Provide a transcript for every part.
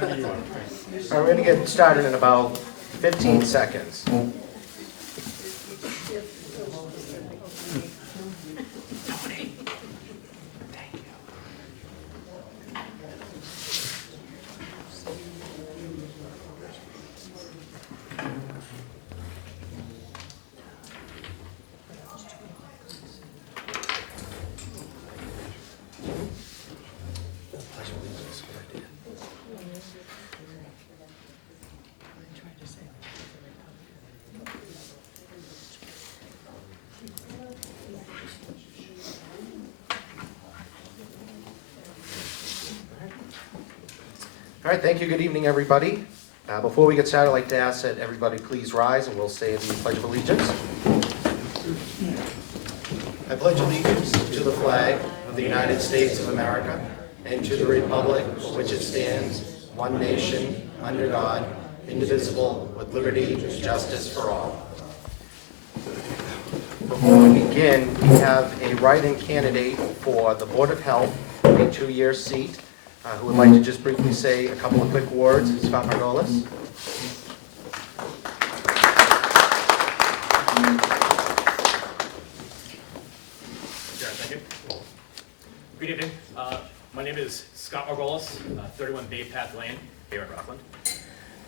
we're going to get started in about 15 seconds. All right, thank you. Good evening, everybody. Before we get started, I'd like to ask that everybody please rise and we'll say the Pledge of Allegiance. I pledge allegiance to the flag of the United States of America and to the republic for which it stands, one nation, under God, indivisible, with liberty and justice for all. Before we begin, we have a write-in candidate for the Board of Health, a 2-year seat. Who would like to just briefly say a couple of quick words? Scott Margolis. Sure, thank you. Good evening. My name is Scott Margolis, 31 Bay Path Lane here in Rockland.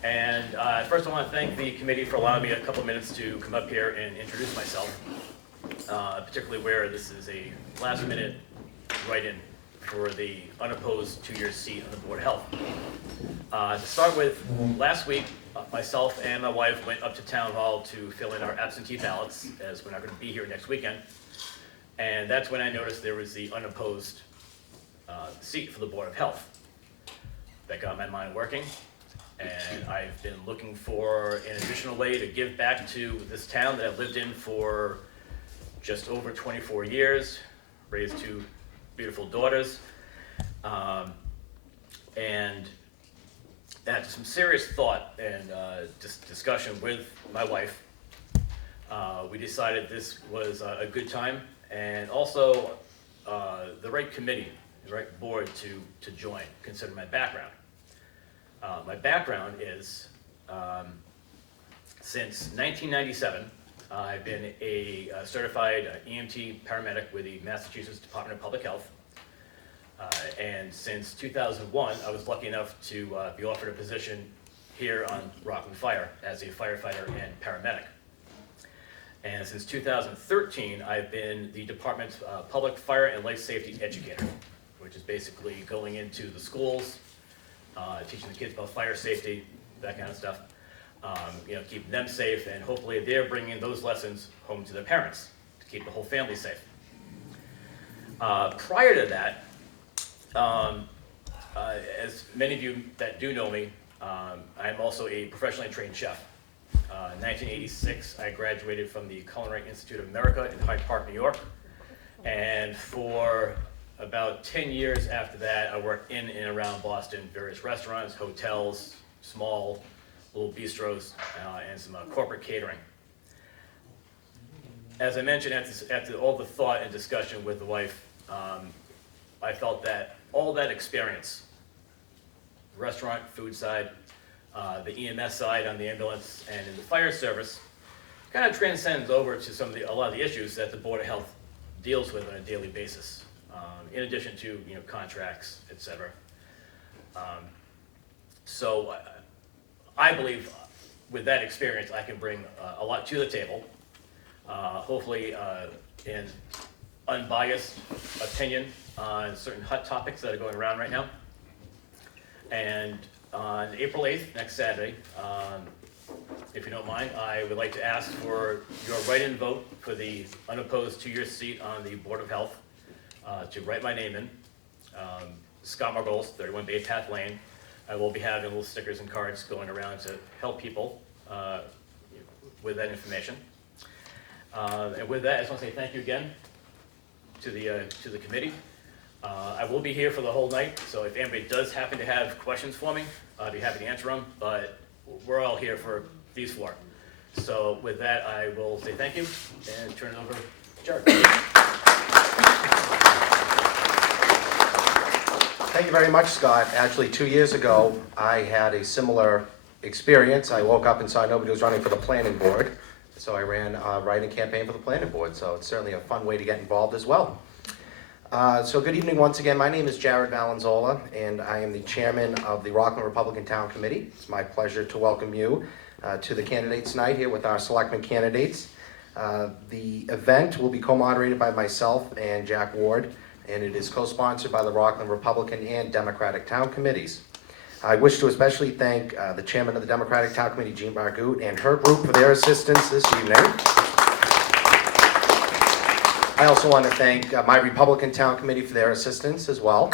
And first I want to thank the committee for allowing me a couple of minutes to come up here and introduce myself, particularly where this is a last-minute write-in for the unopposed 2-year seat on the Board of Health. To start with, last week, myself and my wife went up to Town Hall to fill in our absentee ballots, as we're not going to be here next weekend. And that's when I noticed there was the unopposed seat for the Board of Health. That got my mind working, and I've been looking for an additional way to give back to this town that I've lived in for just over 24 years, raised 2 beautiful daughters, and after some serious thought and just discussion with my wife, we decided this was a good time and also the right committee, the right board to join, considering my background. My background is, since 1997, I've been a certified EMT paramedic with the Massachusetts Department of Public Health. And since 2001, I was lucky enough to be offered a position here on Rockland Fire as a firefighter and paramedic. And since 2013, I've been the department's public fire and life safety educator, which is basically going into the schools, teaching the kids about fire safety, that kind of stuff. Keeping them safe, and hopefully they're bringing those lessons home to their parents to keep the whole family safe. Prior to that, as many of you that do know me, I'm also a professionally trained chef. In 1986, I graduated from the Culinary Institute of America in Hyde Park, New York, and for about 10 years after that, I worked in and around Boston, various restaurants, hotels, small little bistros, and some corporate catering. As I mentioned, after all the thought and discussion with the wife, I felt that all that experience, restaurant, food side, the EMS side on the ambulance, and in the fire service, kind of transcends over to a lot of the issues that the Board of Health deals with on a daily basis, in addition to contracts, etc. So I believe with that experience, I can bring a lot to the table, hopefully an unbiased opinion on certain hot topics that are going around right now. And on April 8th, next Saturday, if you don't mind, I would like to ask for your write-in vote for the unopposed 2-year seat on the Board of Health, to write my name in. Scott Margolis, 31 Bay Path Lane. I will be having little stickers and cards going around to help people with that information. And with that, I just want to say thank you again to the committee. I will be here for the whole night, so if anybody does happen to have questions for me, I'll be happy to answer them, but we're all here for these 4. So with that, I will say thank you and turn it over to Jared. Thank you very much, Scott. Actually, 2 years ago, I had a similar experience. I woke up and saw nobody was running for the planning board, so I ran a write-in campaign for the planning board, so it's certainly a fun way to get involved as well. So good evening once again. My name is Jared Valenzola, and I am the chairman of the Rockland Republican Town Committee. It's my pleasure to welcome you to the candidates night here with our selectmen candidates. The event will be co-moderated by myself and Jack Ward, and it is co-sponsored by the Rockland Republican and Democratic Town Committees. I wish to especially thank the chairman of the Democratic Town Committee, Jean Bargout, and her group for their assistance this evening. I also want to thank my Republican Town Committee for their assistance as well.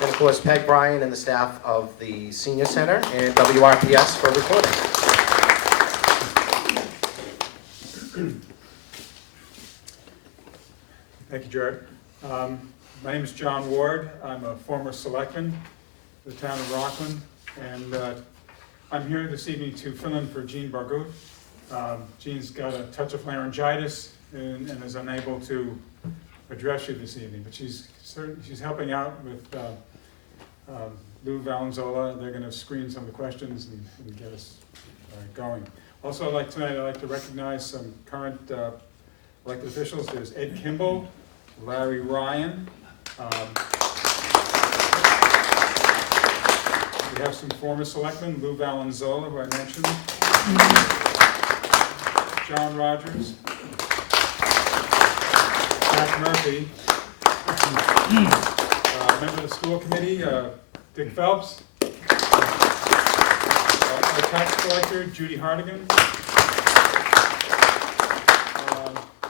And of course, Peg Bryan and the staff of the Senior Center and WRPS for recording. Thank you, Jared. My name is John Ward. I'm a former selectman for the town of Rockland, and I'm here this evening to fill in for Jean Bargout. Jean's got a touch of laryngitis and is unable to address you this evening, but she's helping out with Lou Valenzola. They're going to screen some of the questions and get us going. Also, tonight I'd like to recognize some current elected officials. There's Ed Kimball, Larry Ryan. We have some former selectmen, Lou Valenzola, who I mentioned, John Rogers, Jack Murphy, member of the school committee, Dick Phelps, our tax collector, Judy Hardigan.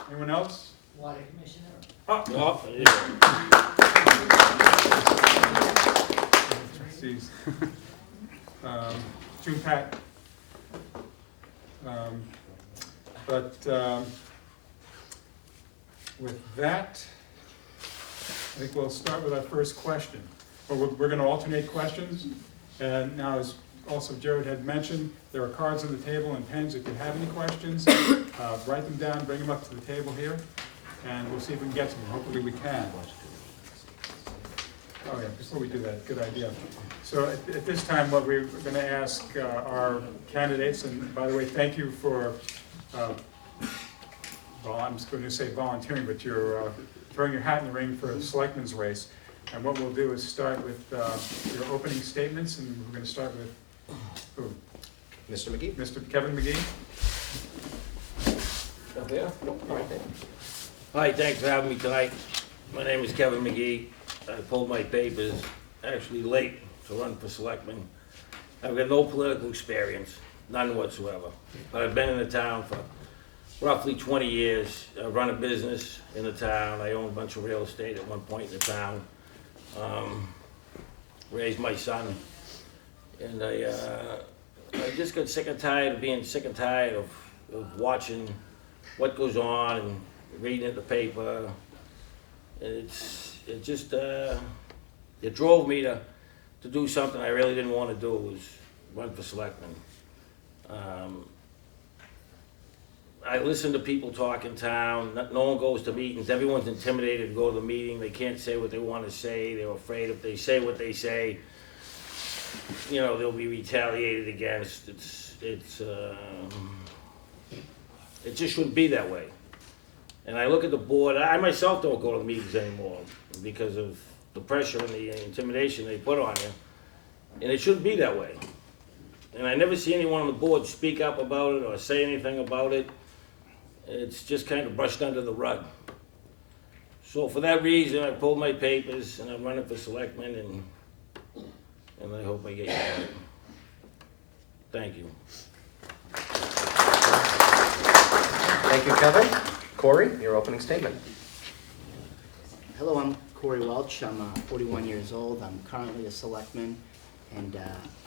Anyone else? Water commissioner. Trustees. June Pat. With that, I think we'll start with our first question. Well, we're going to alternate questions, and now, as also Jared had mentioned, there are cards on the table and pens. If you have any questions, write them down, bring them up to the table here, and we'll see if we can get to them. Hopefully we can. Oh yeah, before we do that, good idea. So at this time, what we're going to ask our candidates, and by the way, thank you for, well, I'm just going to say volunteering, but you're throwing your hat in the ring for a selectmen's race. And what we'll do is start with your opening statements, and we're going to start with who? Mr. McGee? Mr. Kevin McGee. Up there? Right there. Hi, thanks for having me tonight. My name is Kevin McGee. I pulled my papers actually late to run for selectman. I've got no political experience, none whatsoever. But I've been in the town for roughly 20 years. I run a business in the town. I own a bunch of real estate at one point in the town. Raised my son. And I just got sick and tired of being sick and tired of watching what goes on and reading in the paper. And it drove me to do something I really didn't want to do, was run for selectman. I listen to people talk in town. No one goes to meetings. Everyone's intimidated to go to the meeting. They can't say what they want to say. They're afraid if they say what they say, they'll be retaliated against. It just shouldn't be that way. And I look at the board. I myself don't go to the meetings anymore because of the pressure and the intimidation they put on you. And it shouldn't be that way. And I never see anyone on the board speak up about it or say anything about it. It's just kind of brushed under the rug. So for that reason, I pulled my papers and I'm running for selectman, and I hope I get you voted. Thank you. Thank you, Kevin. Corey, your opening statement. Hello, I'm Corey Welch. I'm 41 years old. I'm currently a selectman, and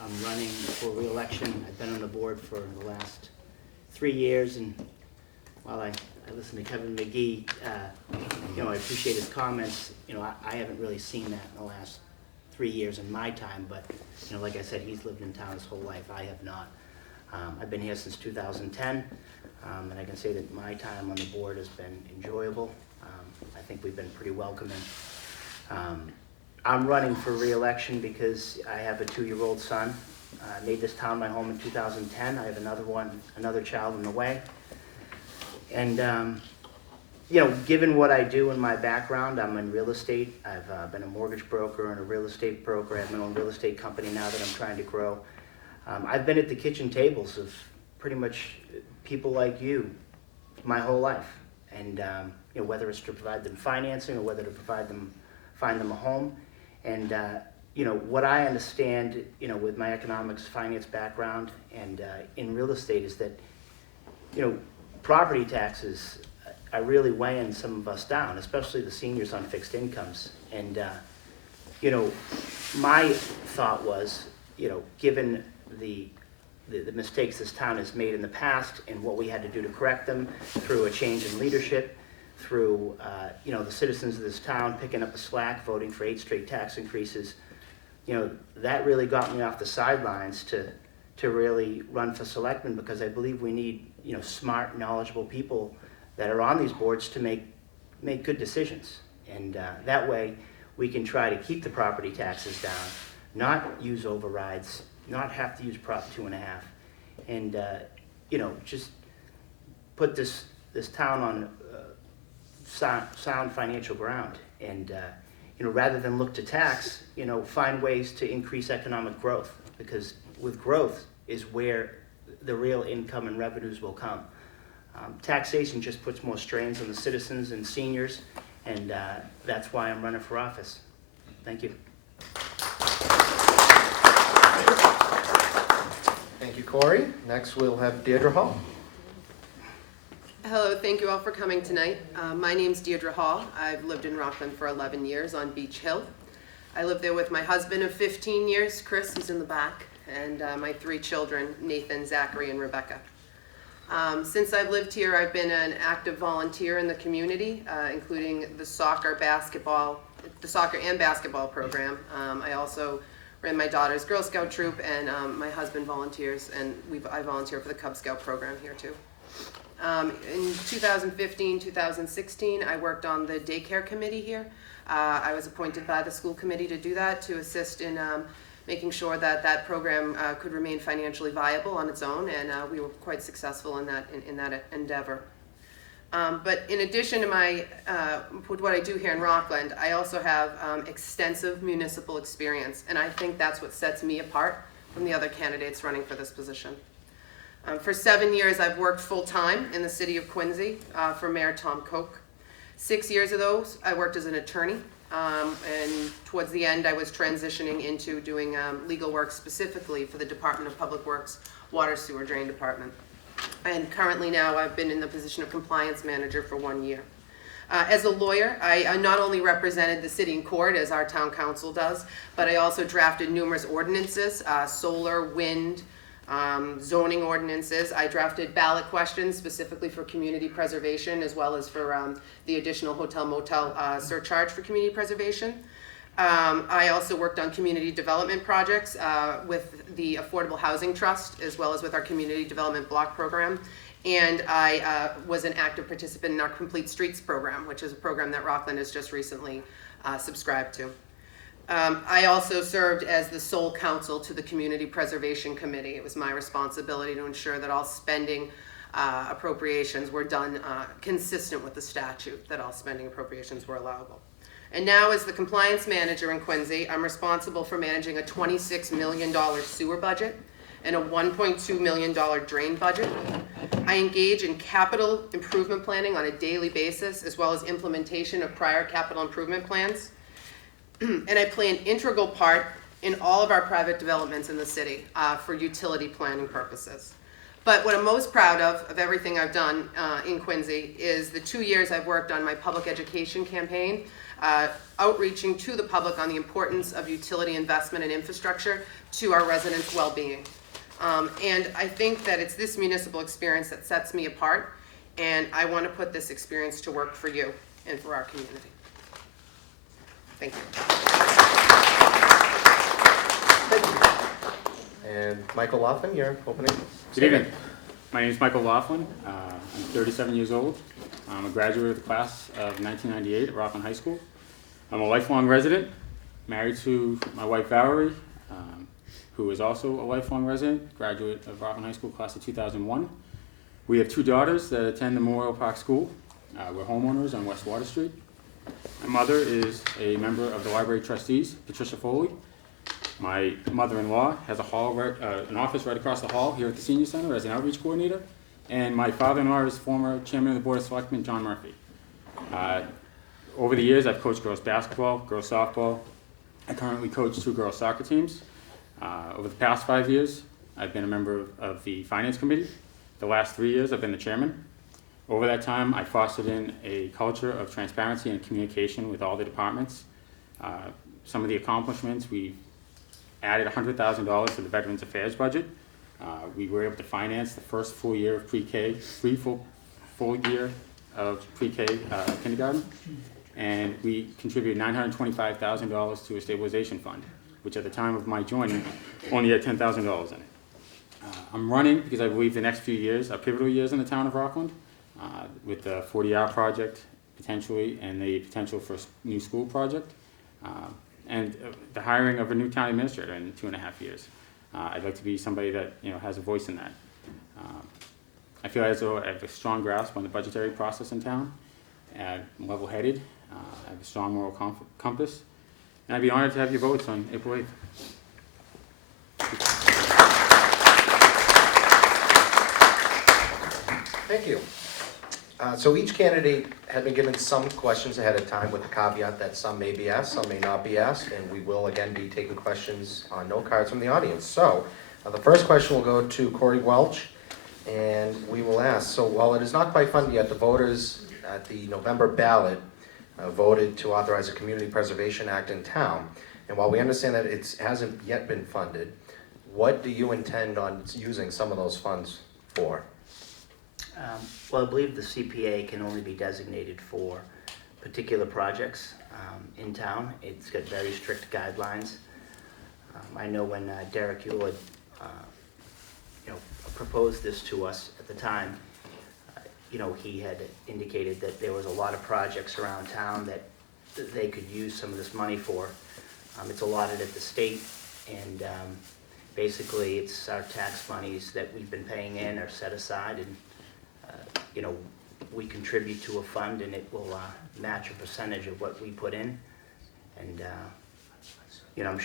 I'm running for re-election. I've been on the board for the last 3 years, and while I listen to Kevin McGee, I appreciate his comments. I haven't really seen that in the last 3 years in my time, but like I said, he's lived in town his whole life. I have not. I've been here since 2010, and I can say that my time on the board has been enjoyable. I think we've been pretty welcoming I'm running for re-election because I have a 2-year-old son. I made this town my home in 2010. I have another child on the way. And, you know, given what I do in my background, I'm in real estate. I've been a mortgage broker and a real estate broker. I have my own real estate company now that I'm trying to grow. I've been at the kitchen tables of pretty much people like you my whole life. And, you know, whether it's to provide them financing or whether to find them a home. And, you know, what I understand, you know, with my economics, finance background and in real estate is that, you know, property taxes are really weighing some of us down, especially the seniors on fixed incomes. And, you know, my thought was, you know, given the mistakes this town has made in the past and what we had to do to correct them through a change in leadership, through, you know, the citizens of this town picking up the slack, voting for 8 straight tax increases, you know, that really got me off the sidelines to really run for selectman, because I believe we need, you know, smart, knowledgeable people that are on these boards to make good decisions. And that way we can try to keep the property taxes down, not use overrides, not have to use Prop 2.5, and, you know, just put this town on sound financial ground. And, you know, rather than look to tax, you know, find ways to increase economic growth, because with growth is where the real income and revenues will come. Taxation just puts more strains on the citizens and seniors, and that's why I'm running for office. Thank you. Thank you, Corey. Next, we'll have Deirdre Hall. Hello, thank you all for coming tonight. My name's Deirdre Hall. I've lived in Rockland for 11 years on Beach Hill. I lived there with my husband of 15 years, Chris, who's in the back, and my 3 children, Nathan, Zachary, and Rebecca. Since I've lived here, I've been an active volunteer in the community, including the soccer and basketball program. I also ran my daughter's Girl Scout troop, and my husband volunteers, and I volunteer for the Cub Scout program here too. In 2015, 2016, I worked on the daycare committee here. I was appointed by the school committee to do that, to assist in making sure that that program could remain financially viable on its own, and we were quite successful in that endeavor. But in addition to what I do here in Rockland, I also have extensive municipal experience, and I think that's what sets me apart from the other candidates running for this position. For 7 years, I've worked full-time in the city of Quincy for Mayor Tom Koch. 6 years of those, I worked as an attorney, and towards the end, I was transitioning into doing legal work specifically for the Department of Public Works Water Sewer Drain Department. And currently now, I've been in the position of compliance manager for 1 year. As a lawyer, I not only represented the city in court, as our town council does, but I also drafted numerous ordinances, solar, wind, zoning ordinances. I drafted ballot questions specifically for community preservation, as well as for the additional hotel-motel surcharge for community preservation. I also worked on community development projects with the Affordable Housing Trust, as well as with our community development block program. And I was an active participant in our Complete Streets program, which is a program that Rockland has just recently subscribed to. I also served as the sole counsel to the Community Preservation Committee. It was my responsibility to ensure that all spending appropriations were done consistent with the statute, that all spending appropriations were allowable. And now, as the compliance manager in Quincy, I'm responsible for managing a $26 million sewer budget and a $1.2 million drain budget. I engage in capital improvement planning on a daily basis, as well as implementation of prior capital improvement plans. And I play an integral part in all of our private developments in the city for utility planning purposes. But what I'm most proud of everything I've done in Quincy, is the 2 years I've worked on my public education campaign, outreaching to the public on the importance of utility investment and infrastructure to our residents' well-being. And I think that it's this municipal experience that sets me apart, and I want to put this experience to work for you and for our community. Thank you. And Michael Laughlin, your opening. Good evening. My name is Michael Laughlin. I'm 37 years old. I'm a graduate of the class of 1998 at Rockland High School. I'm a lifelong resident, married to my wife Valerie, who is also a lifelong resident, graduate of Rockland High School class of 2001. We have 2 daughters that attend the Memorial Park School. We're homeowners on West Water Street. My mother is a member of the Library Trustees, Patricia Foley. My mother-in-law has an office right across the hall here at the Senior Center as an outreach coordinator. And my father-in-law is former chairman of the Board of Selectmen, John Murphy. Over the years, I've coached girls basketball, girls softball. I currently coach 2 girls soccer teams. Over the past 5 years, I've been a member of the Finance Committee. The last 3 years, I've been the chairman. Over that time, I fostered in a culture of transparency and communication with all the departments. Some of the accomplishments, we added $100,000 to the Veterans Affairs budget. We were able to finance the first full year of pre-K, full year of pre-K kindergarten. And we contributed $925,000 to a stabilization fund, which at the time of my joining only had $10,000 in it. I'm running because I believe the next few years are pivotal years in the town of Rockland, with the 40R project potentially and the potential for a new school project, and the hiring of a new town administrator in 2.5 years. I'd like to be somebody that has a voice in that. I feel as though I have a strong grasp on the budgetary process in town. I'm level-headed. I have a strong moral compass. And I'd be honored to have your votes on April 8th. Thank you. So each candidate had been given some questions ahead of time with the caveat that some may be asked, some may not be asked, and we will again be taking questions on note cards from the audience. So the first question will go to Corey Welch, and we will ask, so while it is not quite funded yet, the voters at the November ballot voted to authorize a Community Preservation Act in town. And while we understand that it hasn't yet been funded, what do you intend on using some of those funds for? Well, I believe the CPA can only be designated for particular projects in town. It's got very strict guidelines. I know when Derek Hewlett, proposed this to us at the time, he had indicated that there was a lot of projects around town that they could use some of this money for. It's allotted at the state, and basically it's our tax monies that we've been paying in are set aside, and we contribute to a fund, and it will match a percentage of what we put in. And I'm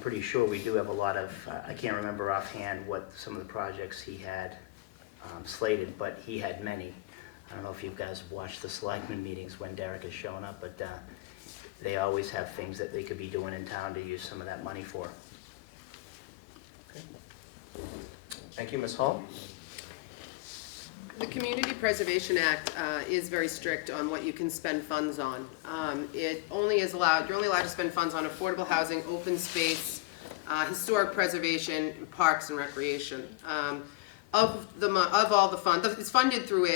pretty sure we do have a lot of, I can't remember offhand what some of the projects he had slated, but he had many. I don't know if you guys have watched the selectmen meetings when Derek has shown up, but they always have things that they could be doing in town to use some of that money for. Thank you, Ms. Hall. The Community Preservation Act is very strict on what you can spend funds on. You're only allowed to spend funds on affordable housing, open space, historic preservation, parks and recreation. Of all the funds, it's funded through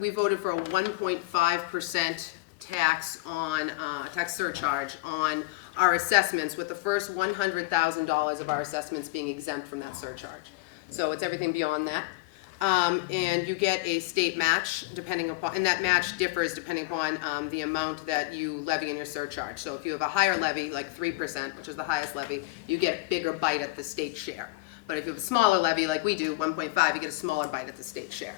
we voted for a 1.5% tax on, tax surcharge on our assessments, with the first $100,000 of our assessments being exempt from that surcharge. So it's everything beyond that. And you get a state match depending upon, and that match differs depending upon the amount that you levy in your surcharge. So if you have a higher levy, like 3%, which is the highest levy, you get a bigger bite at the state share. But if you have a smaller levy, like we do, 1.5, you get a smaller bite at the state share.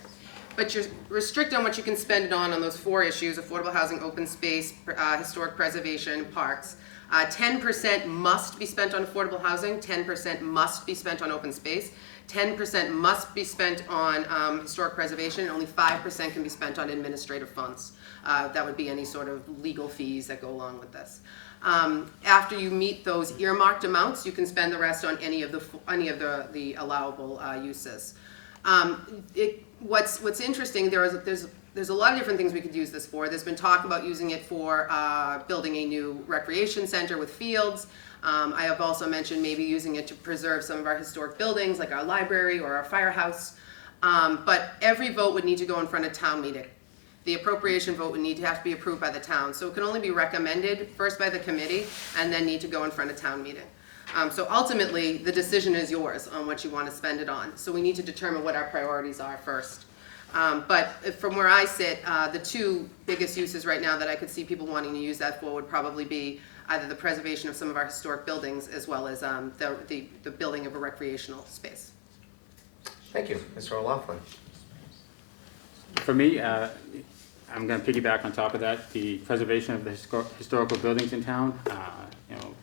But you're restricted on what you can spend it on those 4 issues: affordable housing, open space, historic preservation, parks. 10% must be spent on affordable housing, 10% must be spent on open space, 10% must be spent on historic preservation, and only 5% can be spent on administrative funds. That would be any sort of legal fees that go along with this. After you meet those earmarked amounts, you can spend the rest on any of the allowable uses. What's interesting, there's a lot of different things we could use this for. There's been talk about using it for building a new recreation center with fields. I have also mentioned maybe using it to preserve some of our historic buildings, like our library or our firehouse. But every vote would need to go in front of town meeting. The appropriation vote would have to be approved by the town. So it can only be recommended first by the committee and then need to go in front of town meeting. So ultimately, the decision is yours on what you want to spend it on. So we need to determine what our priorities are first. But from where I sit, the two biggest uses right now that I could see people wanting to use that for would probably be either the preservation of some of our historic buildings as well as the building of a recreational space. Thank you. Mr. O'Laughlin. For me, I'm going to piggyback on top of that, the preservation of the historical buildings in town,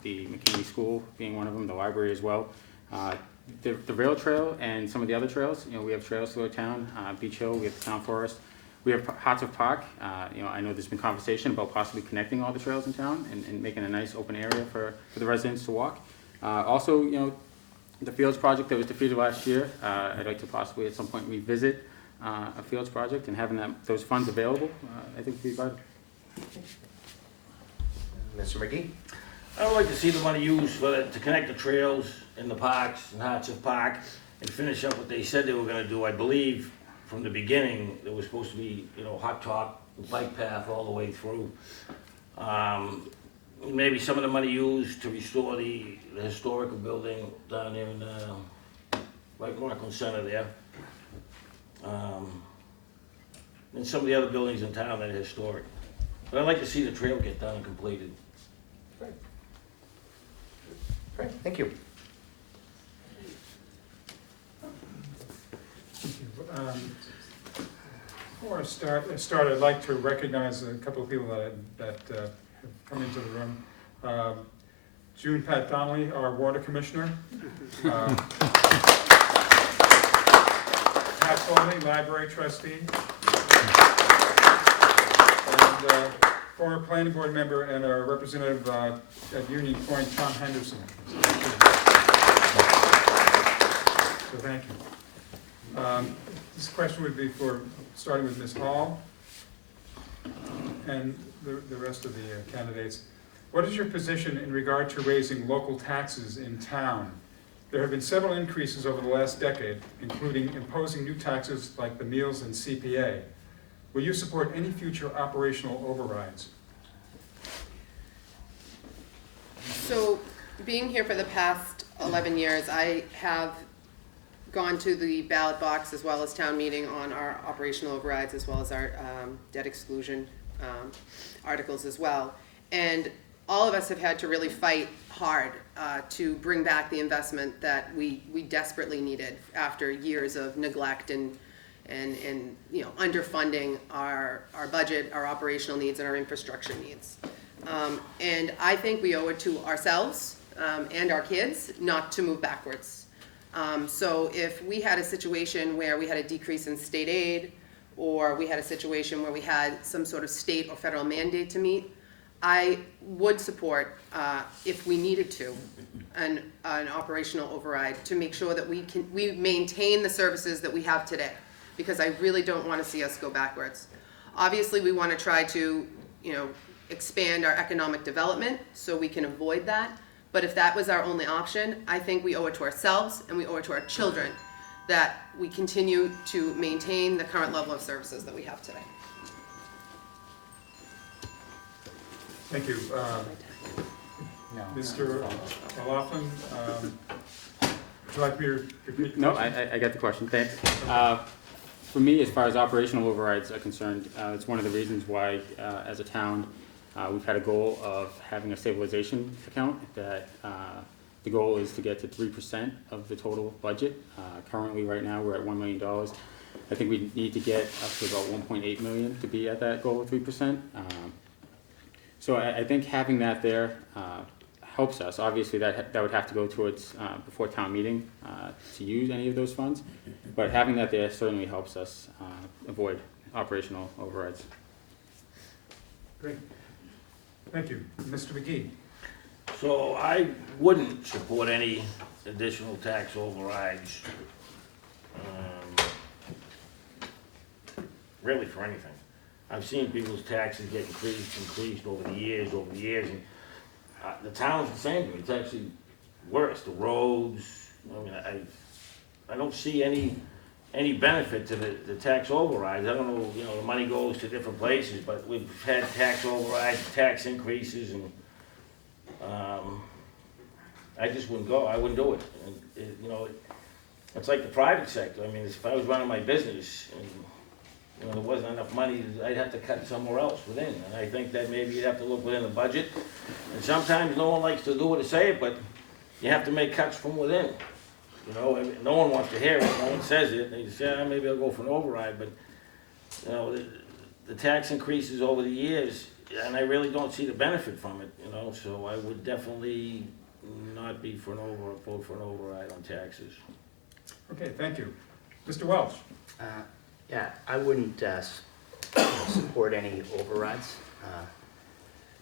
the McKinney School being one of them, the library as well. The rail trail and some of the other trails, we have trails through our town, Beach Hill, we have the town forest, we have Hartsuff Park. I know there's been conversation about possibly connecting all the trails in town and making a nice open area for the residents to walk. Also, the Fields project that was defeated last year, I'd like to possibly at some point revisit a Fields project, and having those funds available, I think would be vital. Mr. McGee. I would like to see the money used to connect the trails in the parks and Hartsuff Park and finish up what they said they were gonna do. I believe from the beginning, there was supposed to be, hot top, bike path all the way through. Maybe some of the money used to restore the historical building down there in, right in Rockland Center there. And some of the other buildings in town that are historic. But I'd like to see the trail get done and completed. Great, thank you. Before I start, I'd like to recognize a couple of people that have come into the room. June Pat Donnelly, our water commissioner. Pat Foley, library trustee. And former planning board member and our representative at Union Point, Tom Henderson. So thank you. This question would be starting with Ms. Hall and the rest of the candidates. What is your position in regard to raising local taxes in town? There have been several increases over the last decade, including imposing new taxes like the meals and CPA. Will you support any future operational overrides? So, being here for the past 11 years, I have gone to the ballot box as well as town meeting on our operational overrides as well as our debt exclusion articles as well. And all of us have had to really fight hard to bring back the investment that we desperately needed after years of neglect and underfunding our budget, our operational needs, and our infrastructure needs. And I think we owe it to ourselves and our kids not to move backwards. So if we had a situation where we had a decrease in state aid, or we had a situation where we had some sort of state or federal mandate to meet, I would support, if we needed to, an operational override to make sure that we maintain the services that we have today, because I really don't want to see us go backwards. Obviously, we want to try to, expand our economic development so we can avoid that. But if that was our only option, I think we owe it to ourselves and we owe it to our children that we continue to maintain the current level of services that we have today. Thank you. Mr. O'Laughlin, would you like me to repeat the No, question? I got the question, thanks. For me, as far as operational overrides are concerned, it's one of the reasons why, as a town, we've had a goal of having a stabilization account that the goal is to get to 3% of the total budget. Currently, right now, we're at $1 million. I think we need to get up to about 1.8 million to be at that goal of 3%. So I think having that there helps us. Obviously, that would have to go towards before town meeting to use any of those funds. But having that there certainly helps us avoid operational overrides. Great. Thank you. Mr. McGee? So I wouldn't support any additional tax overrides, really for anything. I've seen people's taxes get increased over the years, and the town's the same thing. It's actually worse. The roads, I don't see any benefit to the tax overrides. I don't know, the money goes to different places, but we've had tax overrides, tax increases, and I just wouldn't go. I wouldn't do it. And it's like the private sector. If I was running my business, and wasn't enough money, I'd have to cut somewhere else within. And I think that maybe you'd have to look within the budget. And sometimes no one likes to do it or say it, but you have to make cuts from within. You know, and no one wants to hear it, no one says it, they say, "Ah, maybe I'll go for an override," but, you know, the tax increases over the years, and I really don't see the benefit from it, you know, so I would definitely not be for vote for an override on taxes. Okay, thank you. Mr. Welch? Yeah, I wouldn't support any overrides.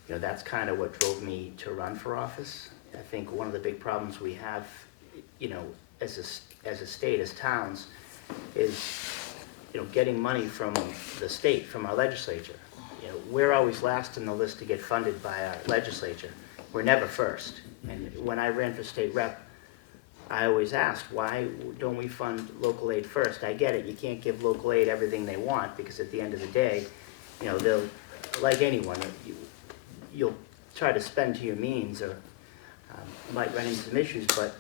You know, that's kind of what drove me to run for office. I think one of the big problems we have, you know, as a state, as towns, is, you know, getting money from the state, from our legislature. You know, we're always last on the list to get funded by our legislature. We're never first. And when I ran for state rep, I always asked, why don't we fund local aid first? I get it, you can't give local aid everything they want, because at the end of the day, you know, they'll, like anyone, you'll try to spend to your means, or might run into some issues, but,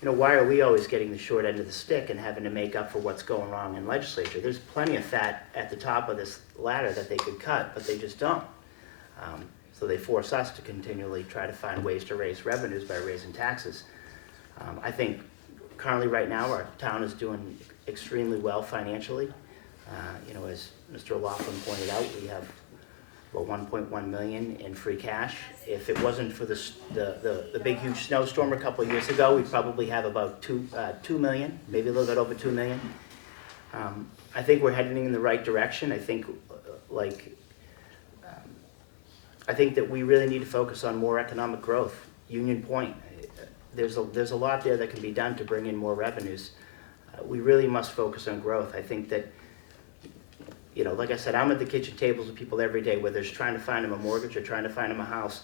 you know, why are we always getting the short end of the stick and having to make up for what's going wrong in legislature? There's plenty of fat at the top of this ladder that they could cut, but they just don't. So they force us to continually try to find ways to raise revenues by raising taxes. I think currently, right now, our town is doing extremely well financially. You know, as Mr. O'Loughlin pointed out, we have about 1.1 million in free cash. If it wasn't for the big huge snowstorm a couple of years ago, we'd probably have about 2 million, maybe a little bit over 2 million. I think we're heading in the right direction. I think I think that we really need to focus on more economic growth. Union Point, there's a lot there that can be done to bring in more revenues. We really must focus on growth. I think that, you know, like I said, I'm at the kitchen tables with people every day, whether it's trying to find them a mortgage or trying to find them a house.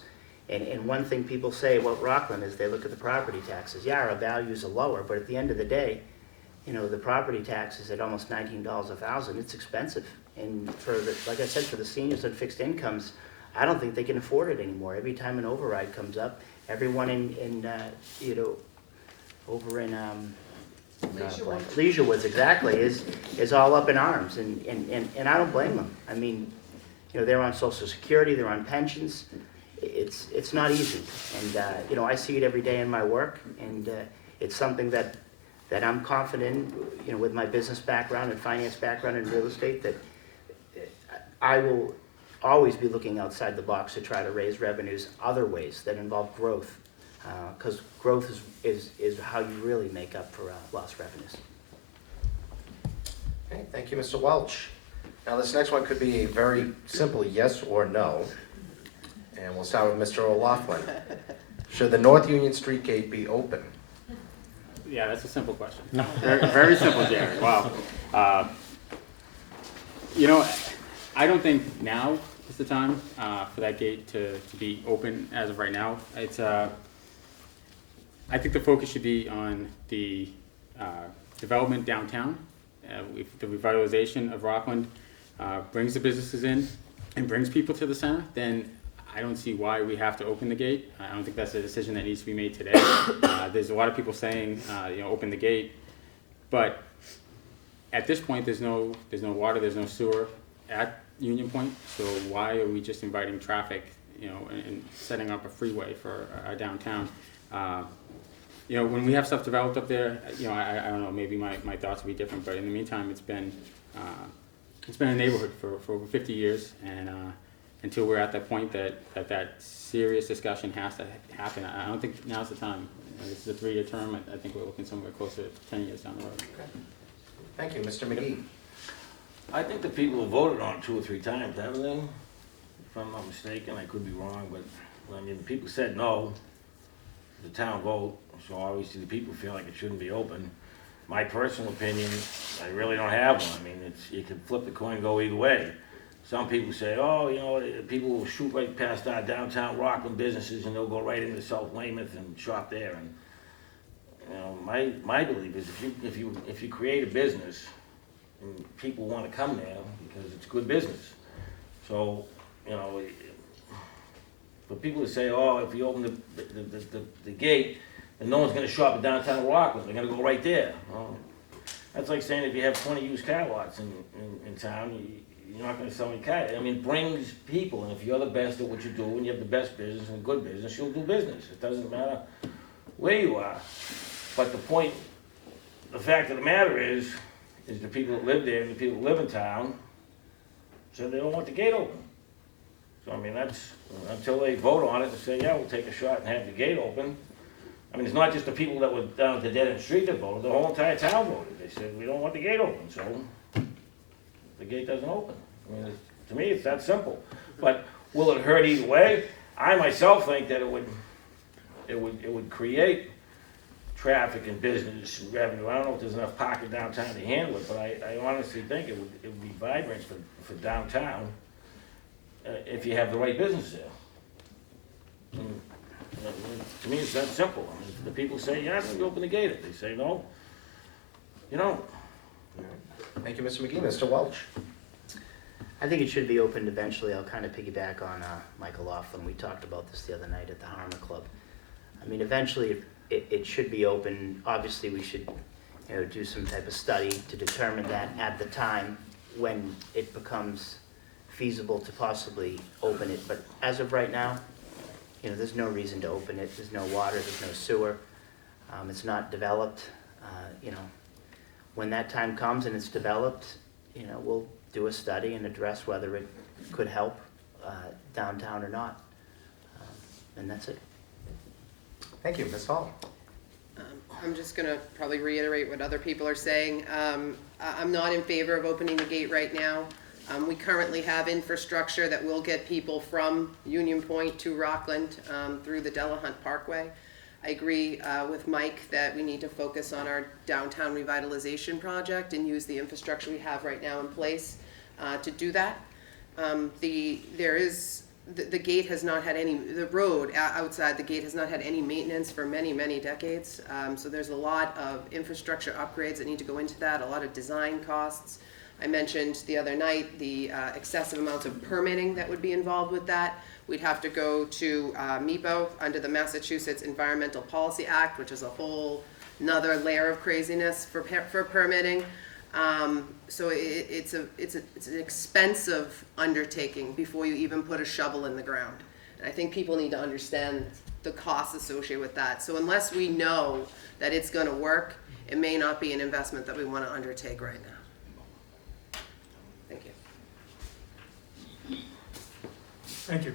And one thing people say about Rockland is they look at the property taxes. Yeah, our values are lower, but at the end of the day, you know, the property tax is at almost $19 a thousand. It's expensive. And for the, like I said, for the seniors on fixed incomes, I don't think they can afford it anymore. Every time an override comes up, everyone in you know, over in Leisure Woods, exactly, is all up in arms, and I don't blame them. I mean, you know, they're on Social Security, they're on pensions. It's not easy, and you know, I see it every day in my work, and it's something that I'm confident in, you know, with my business background and finance background in real estate, that I will always be looking outside the box to try to raise revenues other ways that involve growth, because growth is how you really make up for lost revenues. Okay, thank you, Mr. Welch. Now, this next one could be a very simple yes or no. And we'll start with Mr. O'Loughlin. Should the North Union Street gate be open? Yeah, that's a simple question. Very, very simple, Jerry. Wow. You know, I don't think now is the time for that gate to be open as of right now. It's I think the focus should be on the development downtown. The revitalization of Rockland brings the businesses in and brings people to the center. Then I don't see why we have to open the gate. I don't think that's a decision that needs to be made today. There's a lot of people saying, you know, open the gate, but at this point, there's no water, there's no sewer at Union Point. So why are we just inviting traffic, you know, and setting up a freeway for our downtown? You know, when we have stuff developed up there, you know, I don't know, maybe my thoughts will be different, but in the meantime, it's been a neighborhood for over 50 years, and until we're at that point that serious discussion has to happen, I don't think now's the time. You know, this is a 3-year term. I think we're looking somewhere closer to 10 years down the road. Okay. Thank you, Mr. McGee. I think the people have voted on it 2 or 3 times, haven't they? If I'm not mistaken, I could be wrong, but, I mean, people said no, the town vote, so obviously the people feel like it shouldn't be open. My personal opinion, I really don't have one. I mean, you can flip the coin, go either way. Some people say, oh, you know, people will shoot right past our downtown Rockland businesses and they'll go right into South Weymouth and shop there. And, you know, my belief is if you create a business, and people want to come there because it's good business. So, you know, for people to say, oh, if you open the gate, then no one's going to shop at downtown Rockland, they're going to go right there. Well, That's like saying if you have 20 used car lots in town, you're not gonna sell any car. I mean, it brings people, and if you're the best at what you do, and you have the best business and good business, you'll do business. It doesn't matter where you are. But the fact of the matter is the people that live there, and the people that live in town, said they don't want the gate open. So, I mean, that's, until they vote on it and say, yeah, we'll take a shot and have the gate open. I mean, it's not just the people that were down at the dead end street that voted, the whole entire town voted. They said, we don't want the gate open, so the gate doesn't open. I mean, to me, it's that simple. But will it hurt either way? I myself think that it would create traffic and business and revenue. I don't know if there's enough parking downtown to handle it, but I honestly think it would be vibrant for downtown if you have the right business there. And, to me, it's that simple. I mean, if the people say yes, then you open the gate. If they say no, you know. Thank you, Mr. McGee. Mr. Welch? I think it should be opened eventually. I'll kind of piggyback on Michael Laughlin. We talked about this the other night at the Harmon Club. I mean, eventually it should be open. Obviously, we should, do some type of study to determine that at the time when it becomes feasible to possibly open it. But as of right now, there's no reason to open it. There's no water, there's no sewer. It's not developed. When that time comes and it's developed, we'll do a study and address whether it could help downtown or not. And that's it. Thank you, Ms. Hall. I'm just gonna probably reiterate what other people are saying. I'm not in favor of opening the gate right now. We currently have infrastructure that will get people from Union Point to Rockland through the Delahunt Parkway. I agree with Mike that we need to focus on our downtown revitalization project and use the infrastructure we have right now in place to do that. The gate has not had the road outside the gate has not had any maintenance for many, many decades. So there's a lot of infrastructure upgrades that need to go into that, a lot of design costs. I mentioned the other night the excessive amounts of permitting that would be involved with that. We'd have to go to MIPO under the Massachusetts Environmental Policy Act, which is a whole another layer of craziness for permitting. So it's an expensive undertaking before you even put a shovel in the ground. And I think people need to understand the costs associated with that. So unless we know that it's going to work, it may not be an investment that we want to undertake right now. Thank you. Thank you.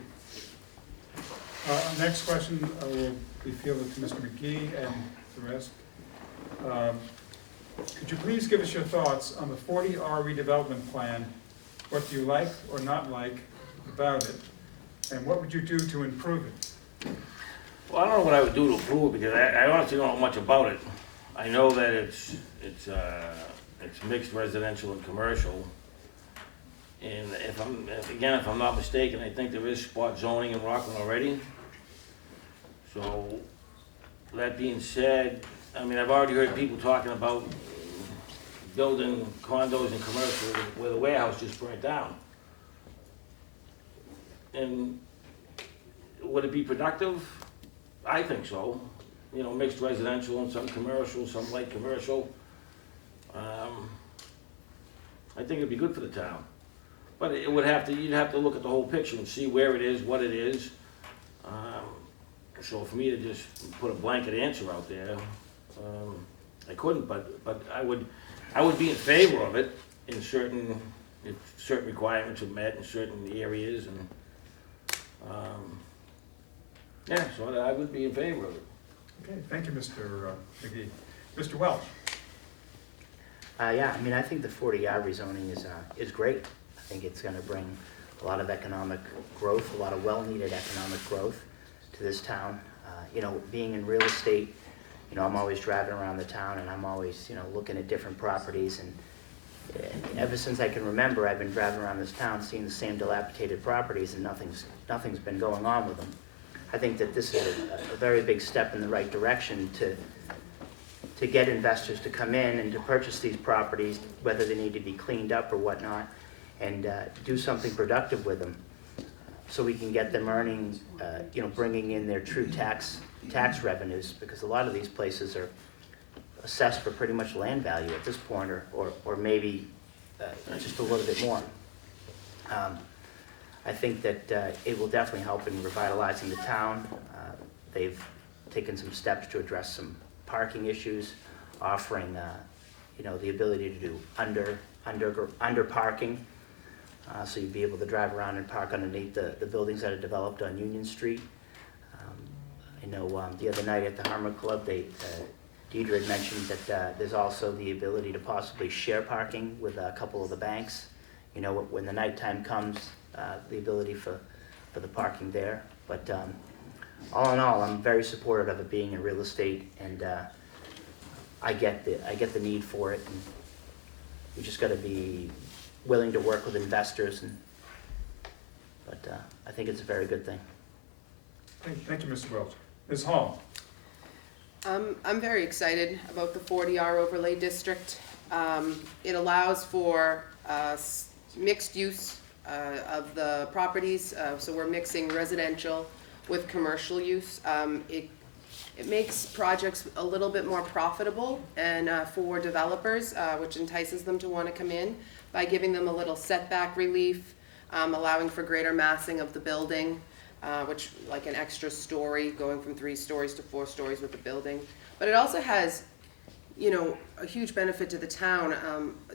Our next question will be fielded to Mr. McGee and the rest. Could you please give us your thoughts on the 40R redevelopment plan? What do you like or not like about it? And what would you do to improve it? Well, I don't know what I would do to improve it because I honestly don't know much about it. I know that it's mixed residential and commercial. And if I'm not mistaken, I think there is spot zoning in Rockland already. So, that being said, I mean, I've already heard people talking about building condos and commercial where the warehouse just burnt down. And would it be productive? I think so. Mixed residential and some commercial, some light commercial. I think it'd be good for the town. But you'd have to look at the whole picture and see where it is, what it is. So for me to just put a blanket answer out there, I couldn't, but I would be in favor of it if certain requirements are met in certain areas, and so I would be in favor of it. Okay, thank you, Mr. McGee. Mr. Welch? Yeah, I mean, I think the 40R rezoning is great. I think it's going to bring a lot of economic growth, a lot of well-needed economic growth to this town. Being in real estate, I'm always driving around the town and I'm always, looking at different properties. And ever since I can remember, I've been driving around this town seeing the same dilapidated properties and nothing's been going on with them. I think that this is a very big step in the right direction to get investors to come in and to purchase these properties, whether they need to be cleaned up or whatnot, and do something productive with them, so we can get them earning, bringing in their true tax revenues, because a lot of these places assessed for pretty much land value at this point, or maybe just a little bit more. I think that it will definitely help in revitalizing the town. They've taken some steps to address some parking issues, offering the ability to do under parking. So you'd be able to drive around and park underneath the buildings that are developed on Union Street. I know the other night at the Harmon Club, Deidre had mentioned that there's also the ability to possibly share parking with a couple of the banks. You know, when the nighttime comes, the ability for the parking there. But all in all, I'm very supportive of it being in real estate, and I get the need for it. And we just got to be willing to work with investors. But I think it's a very good thing. Thank you, Mr. Welch. Ms. Hall? I'm very excited about the 40R overlay district. It allows for mixed use of the properties, so we're mixing residential with commercial use. It makes projects a little bit more profitable and for developers, which entices them to want to come in by giving them a little setback relief, allowing for greater massing of the building, which like an extra story going from 3 stories to 4 stories with the building. But it also has, you know, a huge benefit to the town.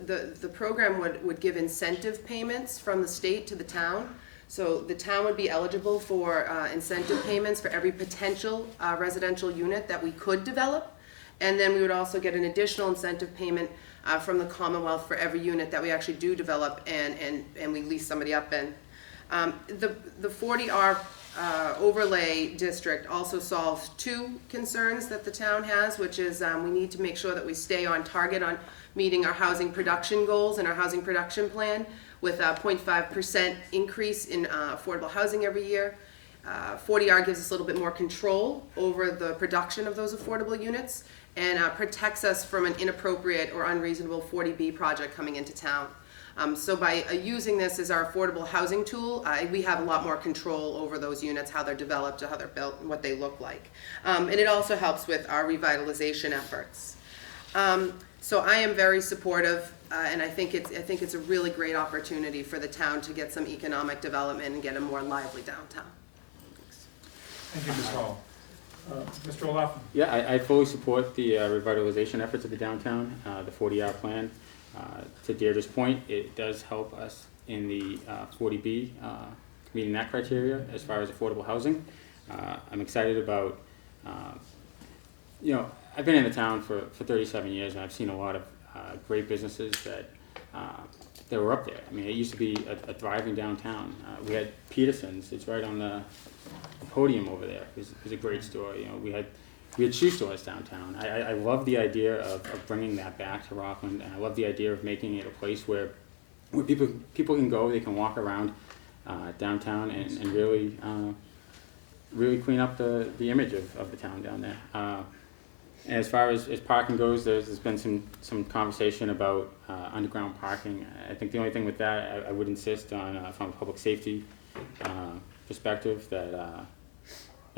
The program would give incentive payments from the state to the town. So the town would be eligible for incentive payments for every potential residential unit that we could develop. And then we would also get an additional incentive payment from the Commonwealth for every unit that we actually do develop and we lease somebody up in. The 40R overlay district also solves 2 concerns that the town has, which is we need to make sure that we stay on target on meeting our housing production goals and our housing production plan with a 0.5% increase in affordable housing every year. 40R gives us a little bit more control over the production of those affordable units and protects us from an inappropriate or unreasonable 40B project coming into town. So by using this as our affordable housing tool, we have a lot more control over those units, how they're developed, how they're built, and what they look like. And it also helps with our revitalization efforts. So I am very supportive, and I think it's a really great opportunity for the town to get some economic development and get a more lively downtown. Thank you, Ms. Hall. Mr. O'Laughlin? Yeah, I fully support the revitalization efforts of the downtown, the 40R plan. To Deirdre's point, it does help us in the 40B, meeting that criteria as far as affordable housing. I'm excited about, I've been in the town for 37 years, and I've seen a lot of great businesses that were up there. I mean, it used to be a thriving downtown. We had Peterson's, it's right on the podium over there. It was a great store. We had shoe stores downtown. I love the idea of bringing that back to Rockland, and I love the idea of making it a place where people can go, they can walk around downtown and really clean up the image of the town down there. And as far as parking goes, there's been some conversation about underground parking. I think the only thing with that, I would insist on from a public safety perspective that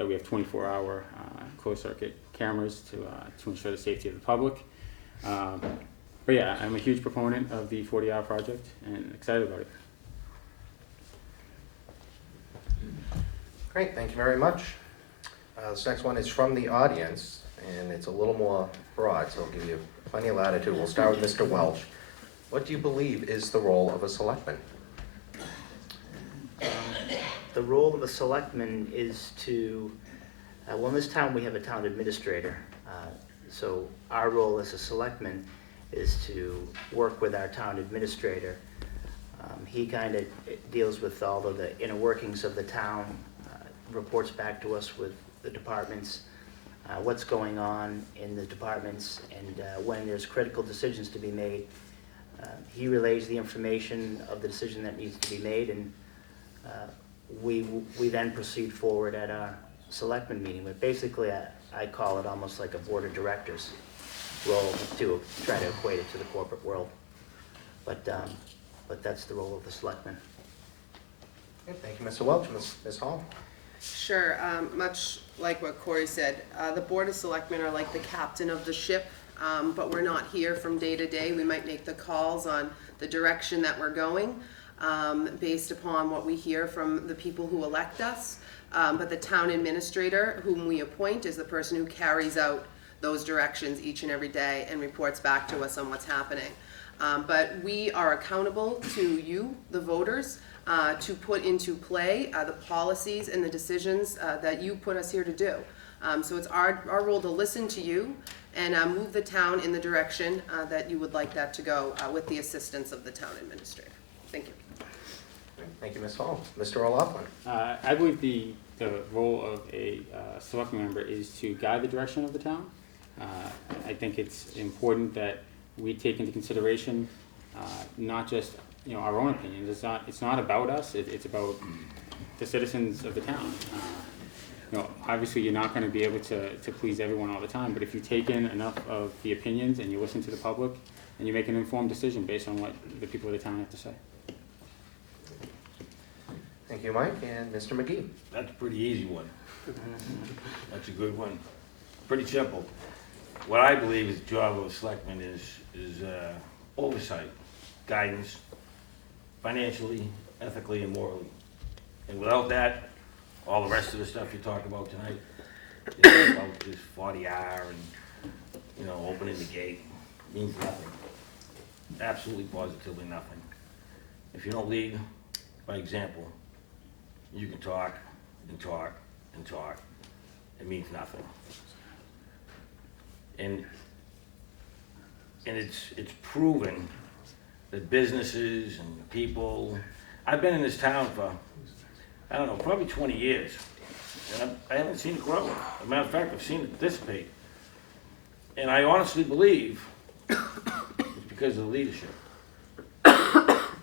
we have 24-hour closed circuit cameras to ensure the safety of the public. But yeah, I'm a huge proponent of the 40R project and excited about it. Great, thank you very much. This next one is from the audience, and it's a little more broad, so I'll give you plenty of latitude. We'll start with Mr. Welch. What do you believe is the role of a selectman? The role of a selectman is to, well, in this town we have a town administrator. So our role as a selectman is to work with our town administrator. He kind of deals with all of the inner workings of the town, reports back to us with the departments, what's going on in the departments, and when there's critical decisions to be made, he relays the information of the decision that needs to be made, and we then proceed forward at our selectmen meeting. But basically, I call it almost like a board of directors role to try to equate it to the corporate world. But that's the role of the selectmen. Okay, thank you, Mr. Welch. Ms. Hall? Sure, much like what Corey said, the Board of Selectmen are like the captain of the ship but we're not here from day to day. We might make the calls on the direction that we're going, based upon what we hear from the people who elect us. But the town administrator, whom we appoint, is the person who carries out those directions each and every day and reports back to us on what's happening. But we are accountable to you, the voters, to put into play the policies and the decisions that you put us here to do. So it's our role to listen to you and move the town in the direction that you would like that to go, with the assistance of the town administrator. Thank you. Thank you, Ms. Hall. Mr. O'Loughlin. I believe the role of a selecting member is to guide the direction of the town. I think it's important that we take into consideration not just our own opinions. It's not about us. It's about the citizens of the town. Obviously you're not going to be able to please everyone all the time, but if you take in enough of the opinions and you listen to the public, and you make an informed decision based on what the people of the town have to say. Thank you, Mike. And Mr. McGee. That's a pretty easy one. That's a good one. Pretty simple. What I believe is the job of a selectman is oversight, guidance, financially, ethically, and morally. And without that, all the rest of the stuff you talk about tonight, about this 40R and, opening the gate, means nothing. Absolutely, positively nothing. If you don't lead by example, you can talk and talk and talk. It means nothing. And it's proven that businesses and people, I've been in this town for, I don't know, probably 20 years, and I haven't seen it grow. As a matter of fact, I've seen it dissipate. And I honestly believe it's because of the leadership.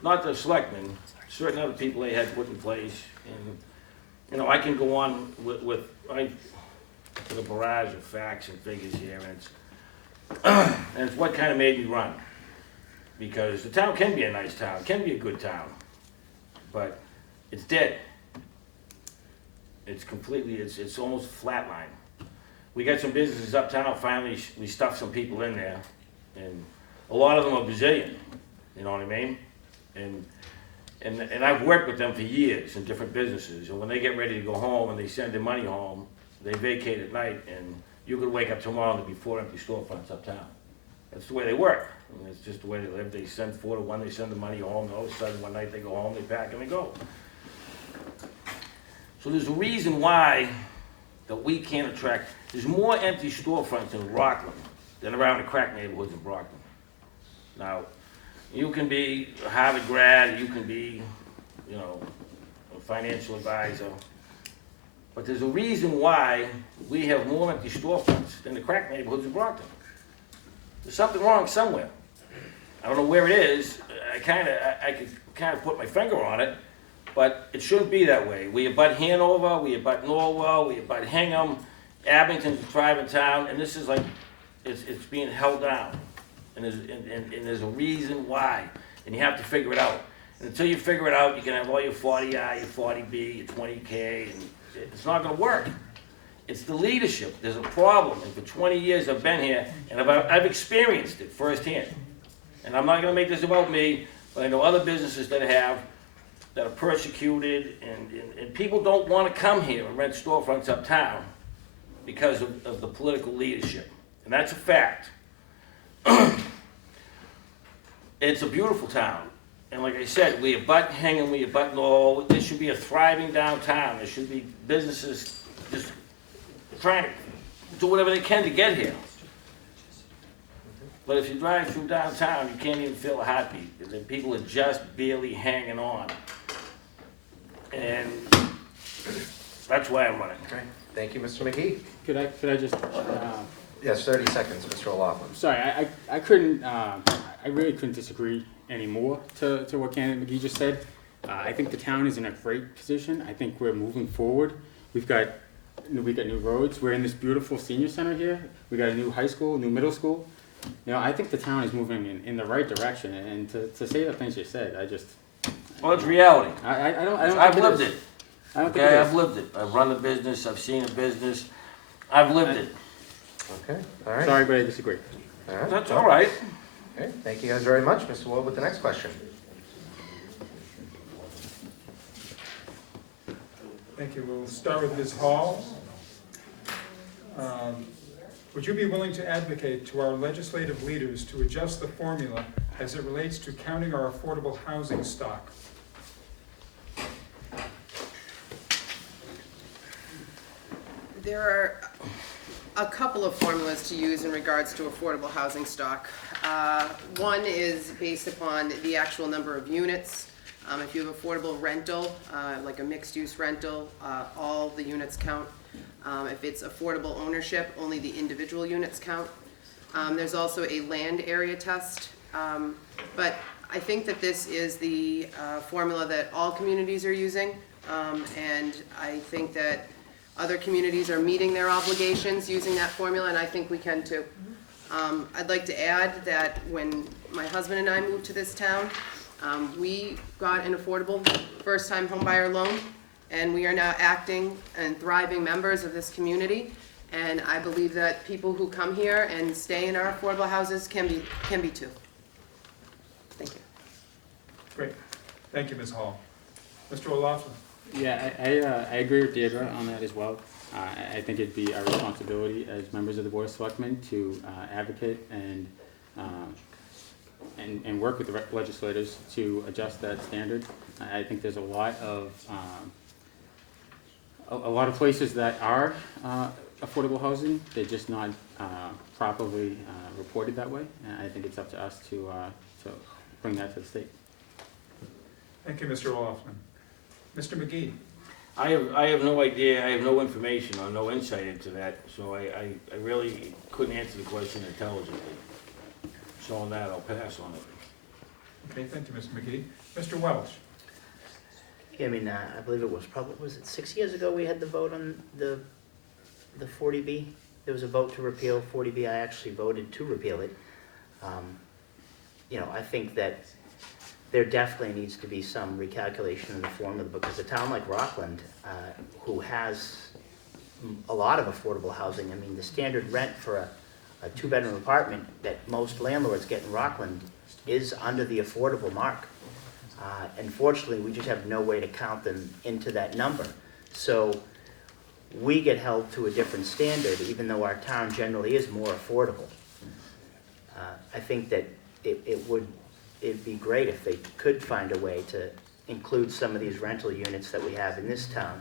Not the selectmen, certain other people they had put in place. And, I can go on with a barrage of facts and figures here, and it's what kind of made me run. Because the town can be a nice town, can be a good town, but it's dead. It's completely, it's almost flatline. We got some businesses uptown, finally we stuffed some people in there, and a lot of them are Brazilian, you know what I mean? And I've worked with them for years in different businesses, and when they get ready to go home and they send their money home, they vacate at night, and you could wake up tomorrow and there'd be 4 empty storefronts uptown. That's the way they work. I mean, it's just the way they live. They send 4 to 1, they send the money home, and all of a sudden one night they go home, they pack and they go. So there's a reason why that we can't attract, there's more empty storefronts in Rockland than around the crack neighborhoods in Brockton. Now, you can be a Harvard grad, you can be, a financial advisor, but there's a reason why we have more empty storefronts than the crack neighborhoods in Brockton. There's something wrong somewhere. I don't know where it is. I could kind of put my finger on it, but it shouldn't be that way. We abut Hanover, we abut Norwell, we abut Hingham, Abington's a thriving town, and this is like, it's being held down. And there's a reason why, and you have to figure it out. And until you figure it out, you can have all your 40I, your 40B, your 20K, and it's not gonna work. It's the leadership. There's a problem, and for 20 years I've been here, and I've experienced it firsthand. And I'm not gonna make this about me, but I know other businesses that are persecuted, and people don't wanna come here and rent storefronts uptown because of the political leadership. And that's a fact. It's a beautiful town. And like I said, we abut Hingham, we abut Lowell. There should be a thriving downtown. There should be businesses just trying to do whatever they can to get here. But if you drive through downtown, you can't even feel a heartbeat. The people are just barely hanging on. And that's why I'm running. Okay. Thank you, Mr. McGee. Could I just? Yes, 30 seconds, Mr. O'Loughlin. Sorry, I couldn't. I really couldn't disagree anymore to what candidate McGee just said. I think the town is in a great position. I think we're moving forward. We got new roads. We're in this beautiful senior center here. We got a new high school, new middle school. I think the town is moving in the right direction. And to say the things you said, I just. Well, it's reality. I don't. I've lived it. I don't think Okay, it I've is. lived it. I've run a business. I've seen a business. I've lived it. Okay, all right. Sorry, but I disagree. All right. That's all right. Okay, thank you guys very much. Mr. Ward with the next question. Thank you. We'll start with Ms. Hall. Would you be willing to advocate to our legislative leaders to adjust the formula as it relates to counting our affordable housing stock? There are a couple of formulas to use in regards to affordable housing stock. One is based upon the actual number of units. If you have affordable rental, like a mixed-use rental, all the units count. If it's affordable ownership, only the individual units count. There's also a land area test, but I think that this is the formula that all communities are using, and I think that other communities are meeting their obligations using that formula, and I think we can too. I'd like to add that when my husband and I moved to this town, we got an affordable first-time homebuyer loan, and we are now acting and thriving members of this community. And I believe that people who come here and stay in our affordable houses can be too. Thank you. Great. Thank you, Ms. Hall. Mr. O'Laughlin. Yeah, I agree with Deirdre on that as well. I think it'd be our responsibility as members of the Board of Selectmen to advocate and work with the legislators to adjust that standard. I think there's a lot of places that are affordable housing. They're just not properly reported that way. And I think it's up to us to bring that to the state. Thank you, Mr. O'Laughlin. Mr. McGee. I have no idea, I have no information or no insight into that, so I really couldn't answer the question intelligently. So on that, I'll pass on it. Okay, thank you, Mr. McGee. Mr. Welch. I mean, I believe it was probably, was it 6 years ago we had the vote on the 40B? There was a vote to repeal 40B. I actually voted to repeal it. You know, I think that there definitely needs to be some recalculation of the formula, because a town like Rockland, who has a lot of affordable housing, I mean, the standard rent for a two-bedroom apartment that most landlords get in Rockland is under the affordable mark. Unfortunately, we just have no way to count them into that number. So we get held to a different standard, even though our town generally is more affordable. I think that it'd be great if they could find a way to include some of these rental units that we have in this town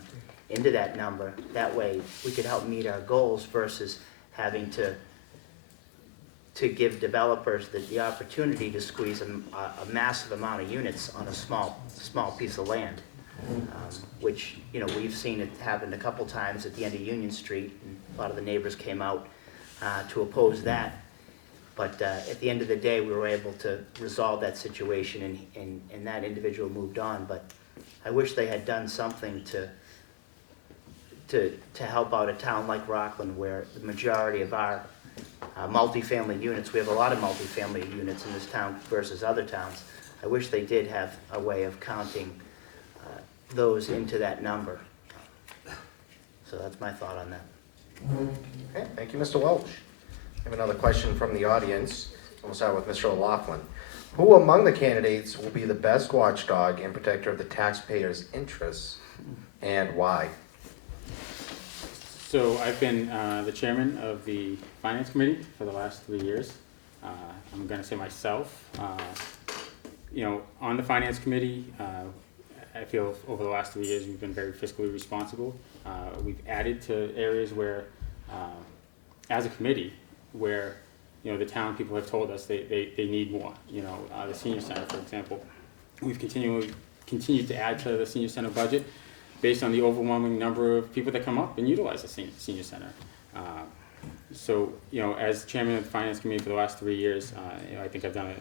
into that number. That way, we could help meet our goals versus having to give developers the opportunity to squeeze a massive amount of units on a small piece of land, which, you know, we've seen it happen a couple times at the end of Union Street, and a lot of the neighbors came out to oppose that. But at the end of the day, we were able to resolve that situation, and that individual moved on. But I wish they had done something to help out a town like Rockland, where the majority of our multifamily units, we have a lot of multifamily units in this town versus other towns. I wish they did have a way of counting those into that number. So that's my thought on that. Okay, thank you, Mr. Welch. I have another question from the audience. We'll start with Mr. O'Laughlin. Who among the candidates will be the best watchdog and protector of the taxpayers' interests, and why? So I've been the chairman of the Finance Committee for the last 3 years. I'm going to say myself, you know, on the Finance Committee, I feel over the last 3 years we've been very fiscally responsible. We've added to areas where, as a committee, where, you know, the town people have told us they need more. You know, the senior center, for example, we've continued to add to the senior center budget based on the overwhelming number of people that come up and utilize the senior center. So, you know, as chairman of the Finance Committee for the last 3 years, you know, I think I've done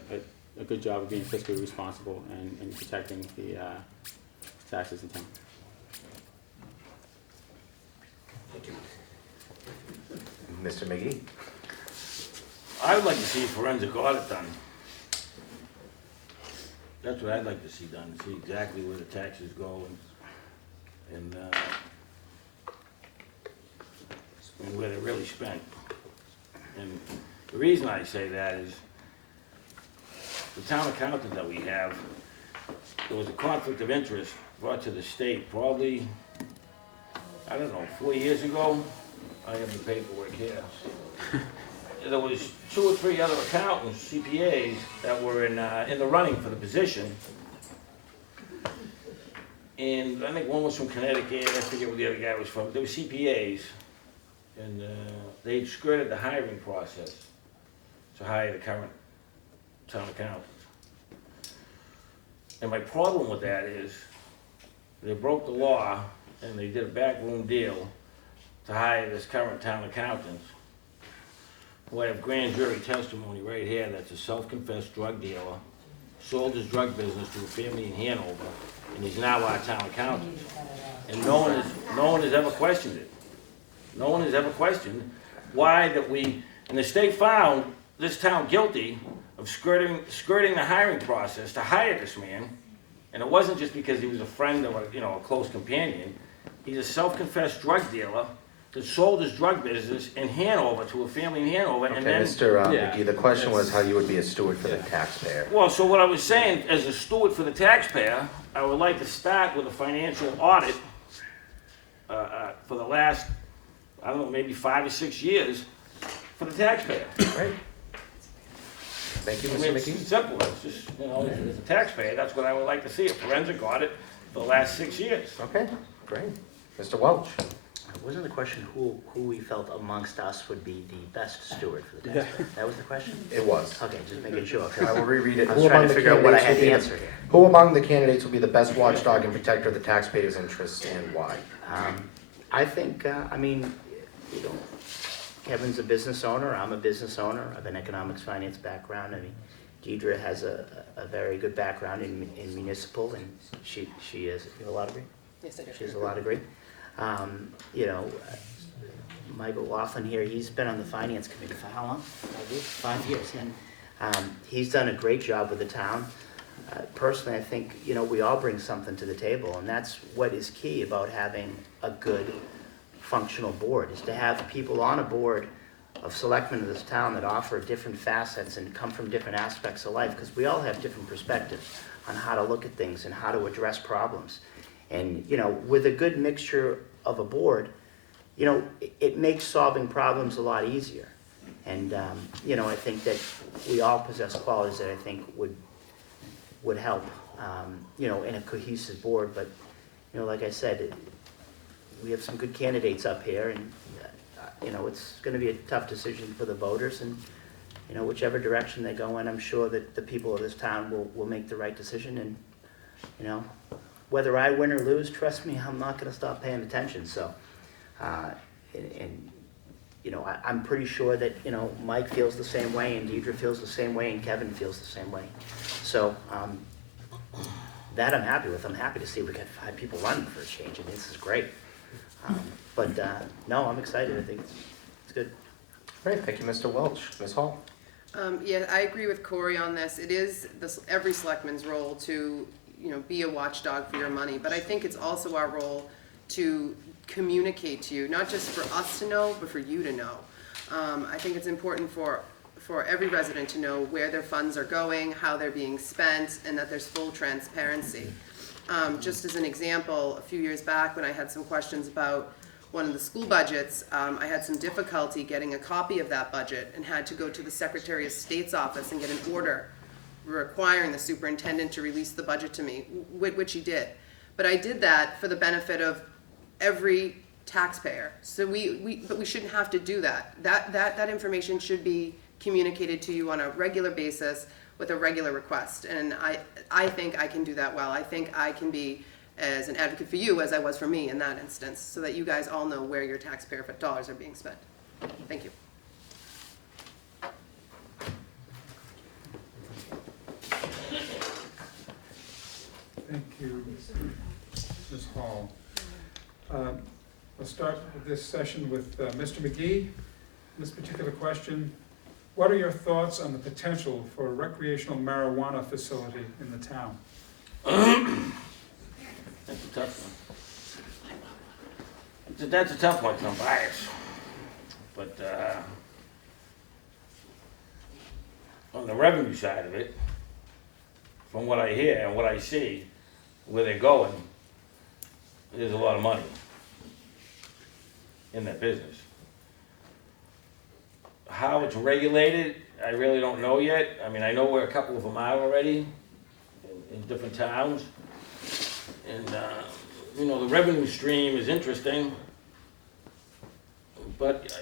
a good job of being fiscally responsible and protecting the taxes in town. Thank you. Mr. McGee. I would like to see a forensic audit done. That's what I'd like to see done, see exactly where the taxes go and where they're really spent. And The reason I say that is the town accountant that we have, there was a conflict of interest brought to the state probably, I don't know, 4 years ago. I have the paperwork here. There was 2 or 3 other accountants, CPAs, that were in the running for the position. And I think one was from Connecticut, I forget where the other guy was from. They were CPAs, and they skirted the hiring process to hire the current town accountant. And my problem with that is, they broke the law, and they did a backroom deal to hire this current town accountant, who I have grand jury testimony right here, that's a self-confessed drug dealer, sold his drug business to a family in Hanover, and he's now our town accountant. And no one has ever questioned it. No one has ever questioned why that we, and the state found this town guilty of skirting the hiring process to hire this man. And it wasn't just because he was a friend or a close companion. He's a self-confessed drug dealer that sold his drug business in Hanover to a family in Hanover, and Okay, then. Mr. Yeah, McGee, the question was that's- how you would be a steward for the taxpayer. Well, so what I was saying, as a steward for the taxpayer, I would like to start with a financial audit for the last, I don't know, maybe 5 or 6 years for the taxpayer. Right? Thank you, I Mr. mean, it's McGee. simple, it's just, as a taxpayer, that's what I would like to see, a forensic audit for the last 6 years. Okay, great. Mr. Welch? Wasn't the question who we felt amongst us would be the best steward for the taxpayer? That was the question? It was. Okay, just making sure. 'cause I will reread it. I was Who trying among to the figure out what I candidates had will to be answer here. Who among the candidates will be the best watchdog and protector of the taxpayers' interests and why? I think, Kevin's a business owner, I'm a business owner, I have an economics finance background. I mean, Deidre has a very good background in municipal, and she is, you have a law degree? Yes, I do. She has a law degree. Michael Laughlin here, he's been on the finance committee for how long? 5 years, yeah. He's done a great job with the town. Personally, I think, we all bring something to the table, and that's what is key about having a good functional board, is to have people on a board of selectmen of this town that offer different facets and come from different aspects of life, because we all have different perspectives on how to look at things and how to address problems. And, with a good mixture of a board, it makes solving problems a lot easier. And, I think that we all possess qualities that I think would help, in a cohesive board. But, like I said, we have some good candidates up here, and, it's gonna be a tough decision for the voters, and, whichever direction they go in, I'm sure that the people of this town will make the right decision, and, whether I win or lose, trust me, I'm not gonna stop paying attention, so, I'm pretty sure that, Mike feels the same way, and Deidre feels the same way, and Kevin feels the same way. So, that I'm happy with. I'm happy to see we got 5 people running for a change. I mean, this is great. But no, I'm excited. I think it's good. Great, thank you, Mr. Welch. Ms. Hall? Yeah, I agree with Corey on this. It is every selectman's role to, be a watchdog for your money, but I think it's also our role to communicate to you, not just for us to know, but for you to know. I think it's important for every resident to know where their funds are going, how they're being spent, and that there's full transparency. Just as an example, a few years back when I had some questions about one of the school budgets, I had some difficulty getting a copy of that budget and had to go to the Secretary of State's office and get an order requiring the superintendent to release the budget to me, which he did. But I did that for the benefit of every taxpayer. So but we shouldn't have to do that. That information should be communicated to you on a regular basis with a regular request. And I think I can do that well. I think I can be as an advocate for you as I was for me in that instance, so that you guys all know where your taxpayer dollars are being spent. Thank you. Thank you, Ms. Hall. Let's start this session with Mr. McGee. This particular question, what are your thoughts on the potential for a recreational marijuana facility in the town? That's a tough one. That's a tough one, 'cause I'm biased. But on the revenue side of it, from what I hear and what I see, where they're going, there's a lot of money in that business. How it's regulated, I really don't know yet. I mean, I know where a couple of them are already in different towns. And, you know, the revenue stream is interesting, but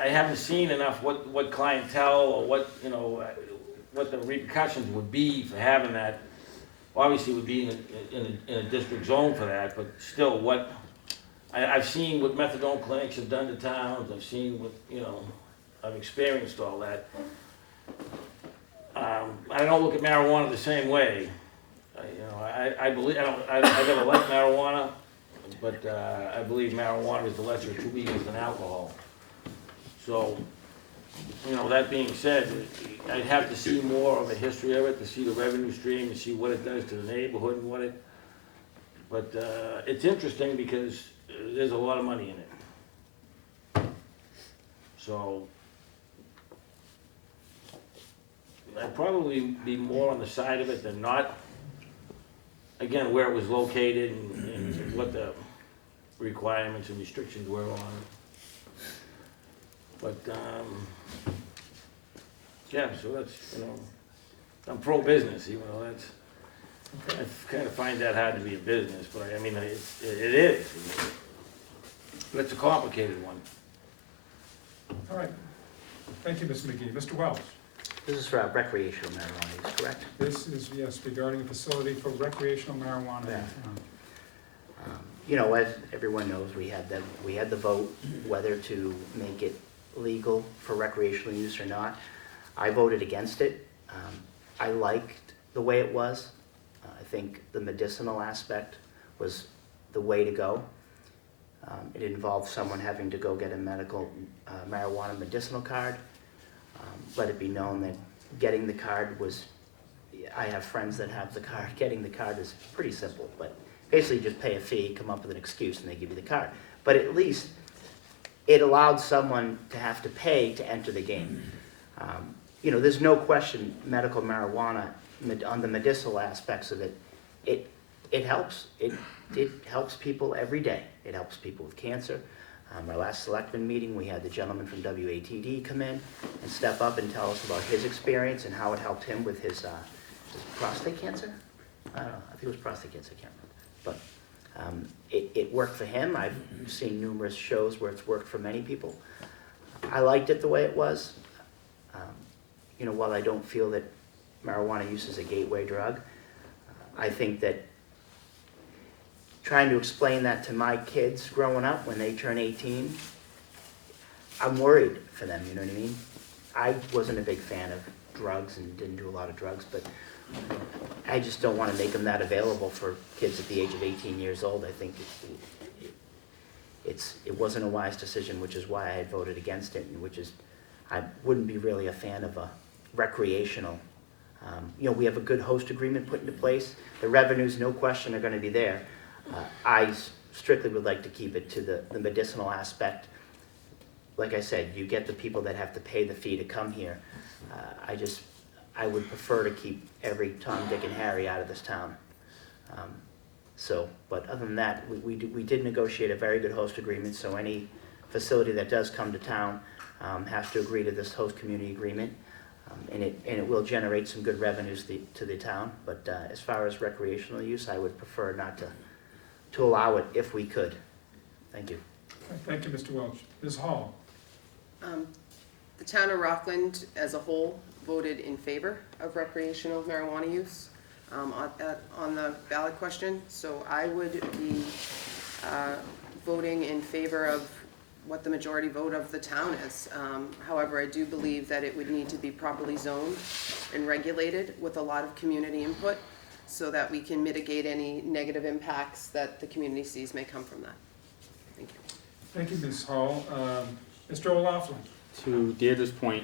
I haven't seen enough what clientele or what, you know, what the repercussions would be for having that. Obviously, it would be in a district zone for that, but still, I've seen what methadone clinics have done to towns. I've seen what, you know, I've experienced all that. I don't look at marijuana the same way. I believe I never liked marijuana, but I believe marijuana is the lesser of two evils than alcohol. So, you know, that being said, I'd have to see more of a history of it, to see the revenue stream, to see what it does to the neighborhood and what it. But it's interesting because there's a lot of money in it. So I'd probably be more on the side of it than not. Again, where it was located and what the requirements and restrictions were on it. But, yeah, so that's, you know, I'm pro-business, even though that's, I kind of find that hard to be a business, but I mean, it is. But it's a complicated one. All right. Thank you, Mr. McGee. Mr. Welch? This is for recreational marijuana use, correct? This is, yes, regarding a facility for recreational marijuana in Yeah. town. You know, as everyone knows, we had the vote whether to make it legal for recreational use or not. I voted against it. I liked the way it was. I think the medicinal aspect was the way to go. It involved someone having to go get a medical marijuana medicinal card. Let it be known that getting the card was, I have friends that have the card. Getting the card is pretty simple, but basically you just pay a fee, come up with an excuse, and they give you the card. But at least it allowed someone to have to pay to enter the game. You know, there's no question medical marijuana, on the medicinal aspects of it, it helps. It helps people every day. It helps people with cancer. Our last selectman meeting, we had the gentleman from WATD come in and step up and tell us about his experience and how it helped him with his prostate cancer. I don't know, I think it was prostate cancer, I can't remember. But it worked for him. I've seen numerous shows where it's worked for many people. I liked it the way it was. You know, while I don't feel that marijuana use is a gateway drug, I think that trying to explain that to my kids growing up when they turn 18, I'm worried for them, you know what I mean? I wasn't a big fan of drugs and didn't do a lot of drugs, but I just don't want to make them that available for kids at the age of 18 years old. I think it wasn't a wise decision, which is why I had voted against it, and which is, I wouldn't be really a fan of a recreational. You know, we have a good host agreement put into place. The revenues, no question, are going to be there. I strictly would like to keep it to the medicinal aspect. Like I said, you get the people that have to pay the fee to come here. I would prefer to keep every Tom, Dick, and Harry out of this town. But other than that, we did negotiate a very good host agreement, so any facility that does come to town has to agree to this host community agreement. And it will generate some good revenues to the town. But as far as recreational use, I would prefer not to allow it if we could. Thank you. Okay, thank you, Mr. Welch. Ms. Hall? The town of Rockland as a whole voted in favor of recreational marijuana use on the ballot question. So I would be voting in favor of what the majority vote of the town is. However, I do believe that it would need to be properly zoned and regulated with a lot of community input so that we can mitigate any negative impacts that the community sees may come from that. Thank you. Thank you, Ms. Hall. Mr. O'Laughlin? To Deirdre's point,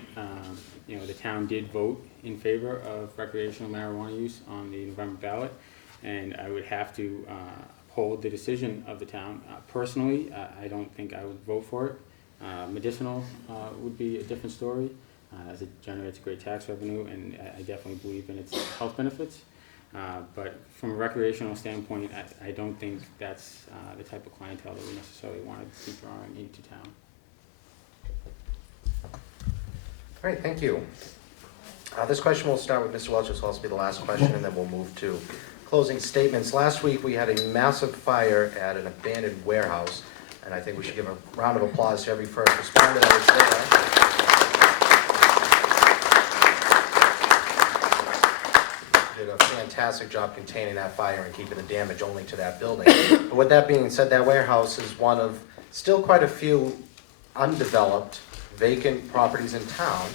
you know, the town did vote in favor of recreational marijuana use on the November ballot, and I would have to uphold the decision of the town. Personally, I don't think I would vote for it. Medicinal would be a different story. as it generates great tax revenue, and I definitely believe in its health benefits. But from a recreational standpoint, I don't think that's the type of clientele that we necessarily want to be drawing into town. All right, thank you. This question will start with Mr. Welch, this will also be the last question, and then we'll move to closing statements. Last week, we had a massive fire at an abandoned warehouse, and I think we should give a round of applause to every first responder that was there. Did a fantastic job containing that fire and keeping the damage only to that building. But with that being said, that warehouse is one of still quite a few undeveloped, vacant properties in town.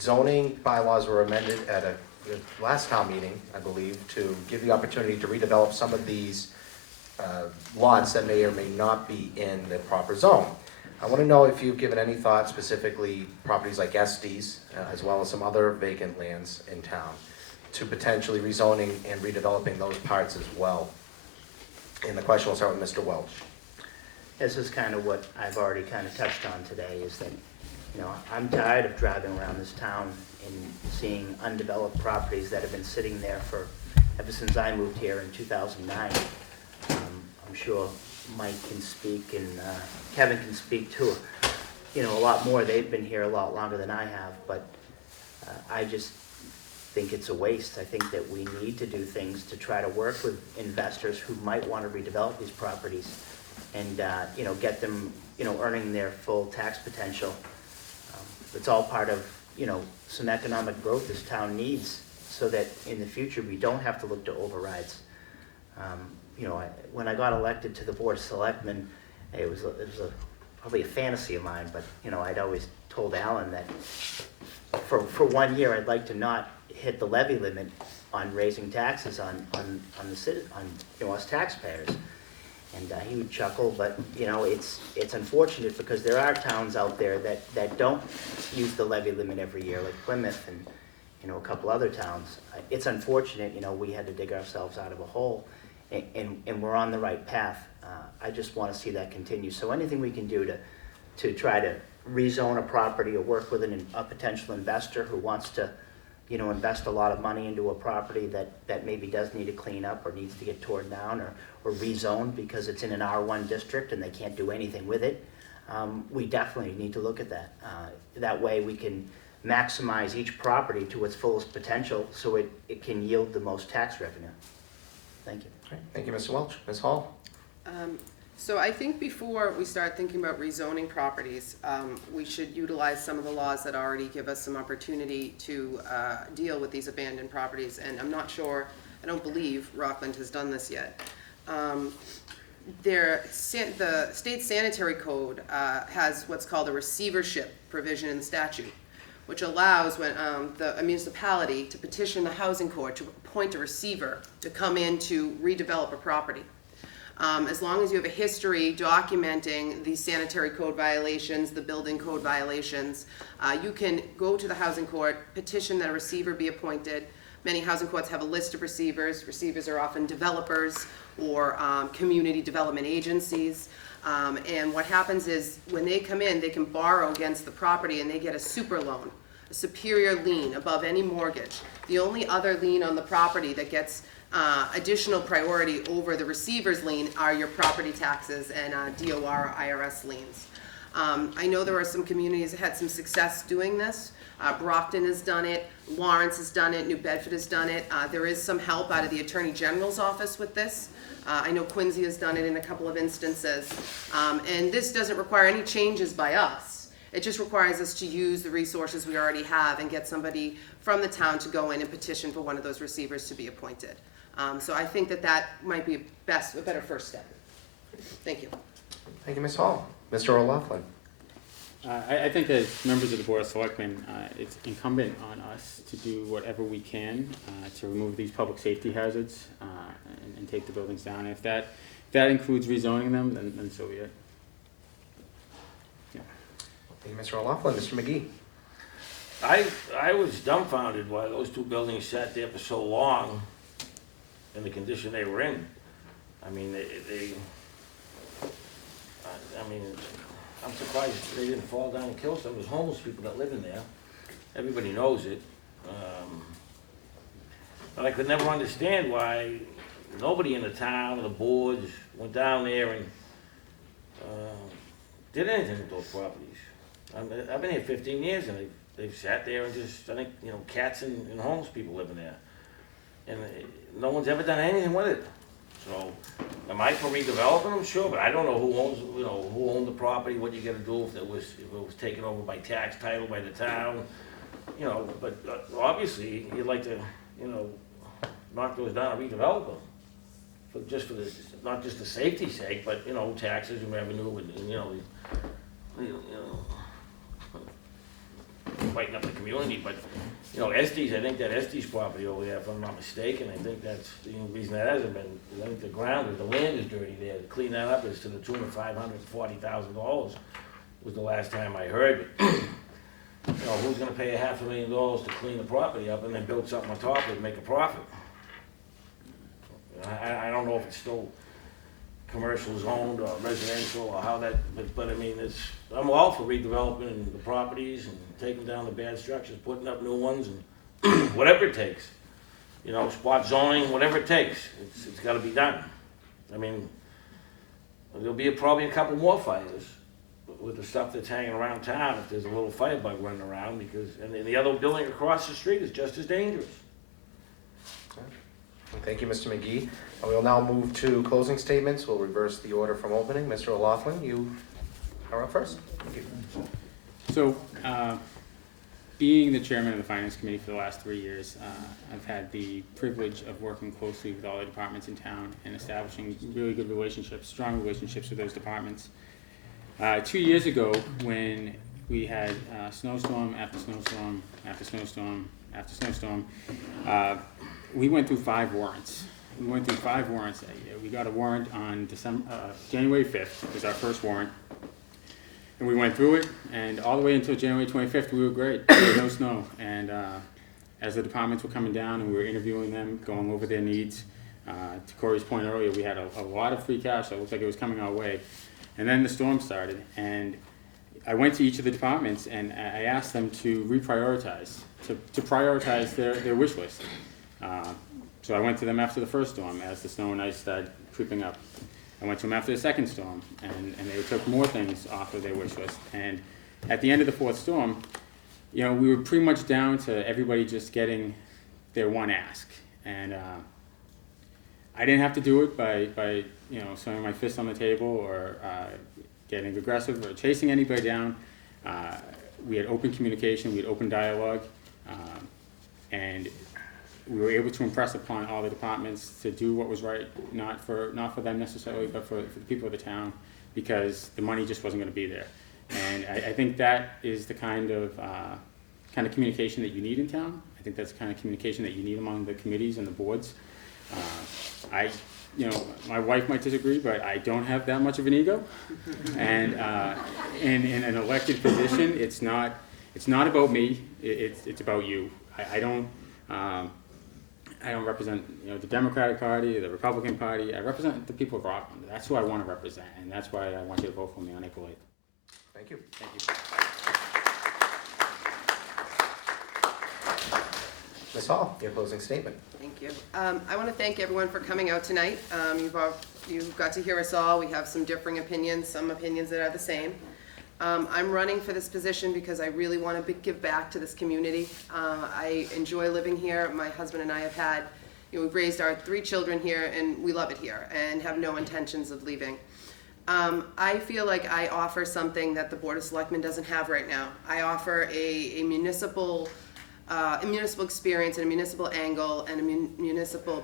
Zoning bylaws were amended at the last town meeting, I believe, to give the opportunity to redevelop some of these lots that may or may not be in the proper zone. I want to know if you've given any thought, specifically properties like Estes, as well as some other vacant lands in town, to potentially rezoning and redeveloping those parts as well. And the question will start with Mr. Welch. This is kind of what I've already kind of touched on today, is that, you know, I'm tired of driving around this town and seeing undeveloped properties that have been sitting there for, ever since I moved here in 2009. I'm sure Mike can speak and Kevin can speak too, you know, a lot more. They've been here a lot longer than I have, but I just think it's a waste. I think that we need to do things to try to work with investors who might want to redevelop these properties and, you know, get them, you know, earning their full tax potential. It's all part of, you know, some economic growth this town needs, so that in the future we don't have to look to overrides. You know, when I got elected to the Board of Selectmen, it was probably a fantasy of mine, but, you know, I'd always told Alan that for 1 year I'd like to not hit the levy limit on raising taxes on you know, us taxpayers. And he would chuckle, but, you know, it's unfortunate because there are towns out there that don't use the levy limit every year, like Plymouth and, you know, a couple other towns. It's unfortunate, you know, we had to dig ourselves out of a hole, and we're on the right path. I just want to see that continue. So anything we can do to try to rezone a property or work with a potential investor who wants to, you know, invest a lot of money into a property that maybe does need to clean up or needs to get torn down or rezoned because it's in an R1 district and they can't do anything with it, we definitely need to look at that. That way we can maximize each property to its fullest potential so it can yield the most tax revenue. Thank you. Great. Thank you, Mr. Welch. Ms. Hall? So I think before we start thinking about rezoning properties, we should utilize some of the laws that already give us some opportunity to deal with these abandoned properties. And I'm not sure, I don't believe Rockland has done this yet. The state sanitary code has what's called a receivership provision in the statute, which allows when a municipality to petition the housing court to appoint a receiver to come in to redevelop a property. As long as you have a history documenting the sanitary code violations, the building code violations, you can go to the housing court, petition that a receiver be appointed. Many housing courts have a list of receivers. Receivers are often developers or community development agencies. And what happens is when they come in, they can borrow against the property and they get a super loan, a superior lien above any mortgage. The only other lien on the property that gets additional priority over the receiver's lien are your property taxes and DOR or IRS liens. I know there are some communities that had some success doing this. Brockton has done it, Lawrence has done it, New Bedford has done it. There is some help out of the Attorney General's office with this. I know Quincy has done it in a couple of instances. And this doesn't require any changes by us. It just requires us to use the resources we already have and get somebody from the town to go in and petition for one of those receivers to be appointed. So I think that might be a better first step. Thank you. Thank you, Ms. Hall. Mr. O'Loughlin? I think as members of the Board of Selectmen, it's incumbent on us to do whatever we can to remove these public safety hazards and take the buildings down. If that includes rezoning them, then so be it. Yeah. Thank you, Mr. O'Loughlin. Mr. McGee? I was dumbfounded why those two buildings sat there for so long in the condition they were in. I mean, I'm surprised they didn't fall down and kill some of those homeless people that live in there. everybody knows it. But I could never understand why nobody in the town or the boards went down there and did anything with those properties. I've been here 15 years and they've sat there and just, I think, you know, cats and homeless people living there. And no one's ever done anything with it. So, am I for redeveloping them? Sure, but I don't know who owns, you know, who owned the property, what you gotta do if it was taken over by tax title by the town. You know, but obviously, you'd like to, you know, knock those down and redevelop them. Just for the, not just the safety's sake, but, you know, taxes and revenue and you know, lighten up the community, but, you know, Estes, I think that Estes property over there, if I'm not mistaken, I think that's the only reason that hasn't been, I think the land is dirty there. To clean that up is to the tune of $540,000 was the last time I heard. You know, who's gonna pay $500,000 to clean the property up and then build something on top of it and make a profit? I don't know if it's still commercial zoned or residential or how that, but I mean, I'm all for redeveloping the properties and taking down the bad structures, putting up new ones and whatever it takes. You know, spot zoning, whatever it takes, it's gotta be done. I mean, there'll be probably a couple more fires with the stuff that's hanging around town if there's a little firebug running around because, and then the other building across the street is just as dangerous. Thank you, Mr. McGee. We will now move to closing statements. We'll reverse the order from opening. Mr. O'Loughlin, you are up first. Thank you. So, being the chairman of the Finance Committee for the last 3 years, I've had the privilege of working closely with all the departments in town and establishing really good relationships, strong relationships with those departments. 2 years ago, when we had snowstorm after snowstorm after snowstorm after snowstorm, we went through 5 warrants. We went through 5 warrants that year. We got a warrant on January 5th, was our first warrant. And we went through it, and all the way until January 25th, we were great. There was no snow. And as the departments were coming down and we were interviewing them, going over their needs, to Corey's point earlier, we had a lot of free cash, so it looked like it was coming our way. And then the storm started, and I went to each of the departments and I asked them to reprioritize, to prioritize their wish list. So I went to them after the first storm as the snow and ice started creeping up. I went to them after the second storm, and they took more things off of their wish list. And at the end of the 4th storm, you know, we were pretty much down to everybody just getting their one ask. And I didn't have to do it by you know, slamming my fist on the table or getting aggressive or chasing anybody down. We had open communication, we had open dialogue, and we were able to impress upon all the departments to do what was right, not for them necessarily, but for the people of the town, because the money just wasn't going to be there. And I think that is the kind of communication that you need in town. I think that's the kind of communication that you need among the committees and the boards. You know, my wife might disagree, but I don't have that much of an ego. And in an elected position, it's not about me. It's about you. I don't represent, you know, the Democratic Party or the Republican Party. I represent the people of Rockland. That's who I want to represent, and that's why I want you to vote for me on April 8th. Thank you. Thank you. Ms. Hall, your closing statement. Thank you. I want to thank everyone for coming out tonight. You've got to hear us all. We have some differing opinions, some opinions that are the same. I'm running for this position because I really want to give back to this community. I enjoy living here. My husband and I have had, you know, we've raised our 3 children here and we love it here and have no intentions of leaving. I feel like I offer something that the Board of Selectmen doesn't have right now. I offer a municipal experience and a municipal angle and a municipal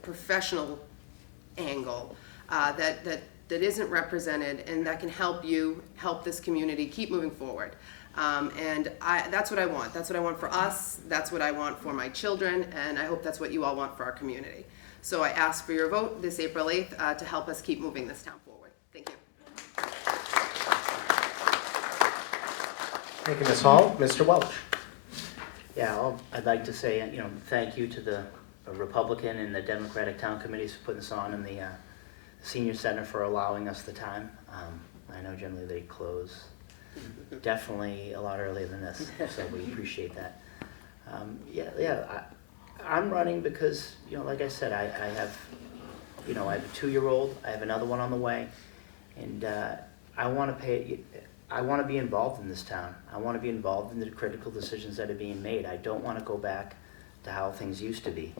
professional angle that isn't represented and that can help you help this community keep moving forward. And that's what I want. That's what I want for us. That's what I want for my children. And I hope that's what you all want for our community. So I ask for your vote this April 8th to help us keep moving this town forward. Thank you. Thank you, Ms. Hall. Mr. Welch. Yeah, I'd like to say, you know, thank you to the Republican and the Democratic town committees for putting this on, and the Senior Center for allowing us the time. I know generally they close definitely a lot earlier than this, so we appreciate that. I'm running because, like I said, I have, I have a 2-year-old, I have another one on the way, and I want to be involved in this town. I want to be involved in the critical decisions that are being made. I don't want to go back to how things used to be.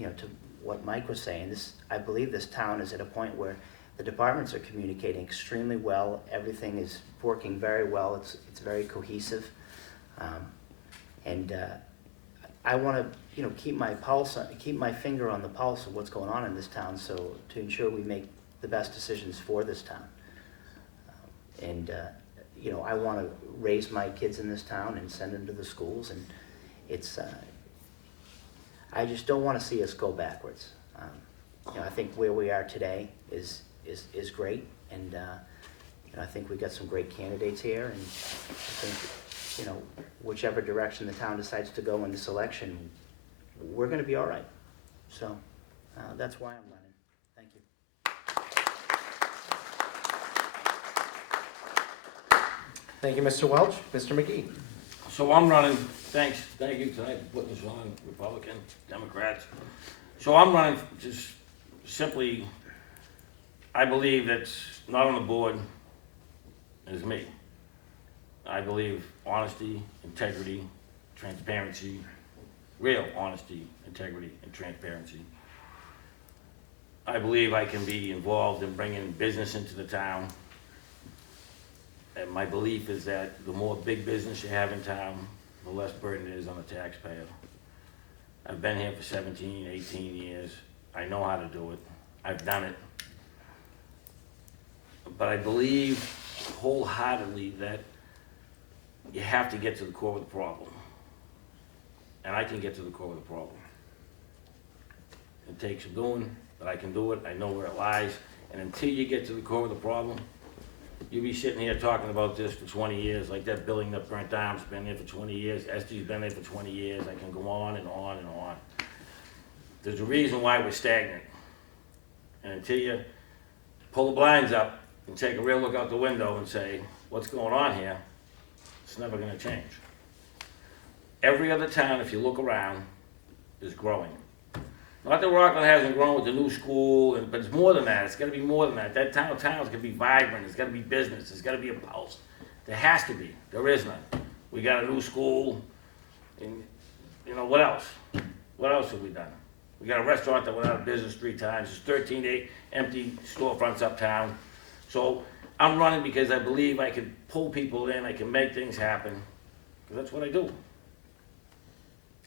To what Mike was saying, I believe this town is at a point where the departments are communicating extremely well. Everything is working very well. It's very cohesive, and I want to keep my finger on the pulse of what's going on in this town, so to ensure we make the best decisions for this town. I want to raise my kids in this town and send them to the schools, and I just don't want to see us go backwards. I think where we are today is great, and I think we've got some great candidates here, and I think, whichever direction the town decides to go in this election, we're going to be all right. So that's why I'm running. Thank you. Thank you, Mr. Welch. Mr. McGee. So I'm running, thank you tonight for putting this on, Republican, Democrats. So I'm running just simply, I believe that's not on the board is me. I believe honesty, integrity, transparency, real honesty, integrity, and transparency. I believe I can be involved in bringing business into the town. And my belief is that the more big business you have in town, the less burden it is on the taxpayer. I've been here for 17, 18 years. I know how to do it. I've done it. But I believe wholeheartedly that you have to get to the core of the problem. And I can get to the core of the problem. It takes some doing, but I can do it. I know where it lies. And until you get to the core of the problem, you'll be sitting here talking about this for 20 years, like that building that burnt down, it's been there for 20 years, Estie's been there for 20 years, I can go on and on and on. There's a reason why we're stagnant. And until you pull the blinds up and take a real look out the window and say, what's going on here, it's never gonna change. Every other town, if you look around, is growing. Not that Rockland hasn't grown with the new school, but it's more than that. It's got to be more than that. That town's got to be vibrant. It's got to be business. There's got to be a pulse. There has to be. There is none. We got a new school, and what else? What else have we done? We got a restaurant that went out of business 3 times. There's 13 empty storefronts uptown. So I'm running because I believe I can pull people in. I can make things happen, because that's what I do.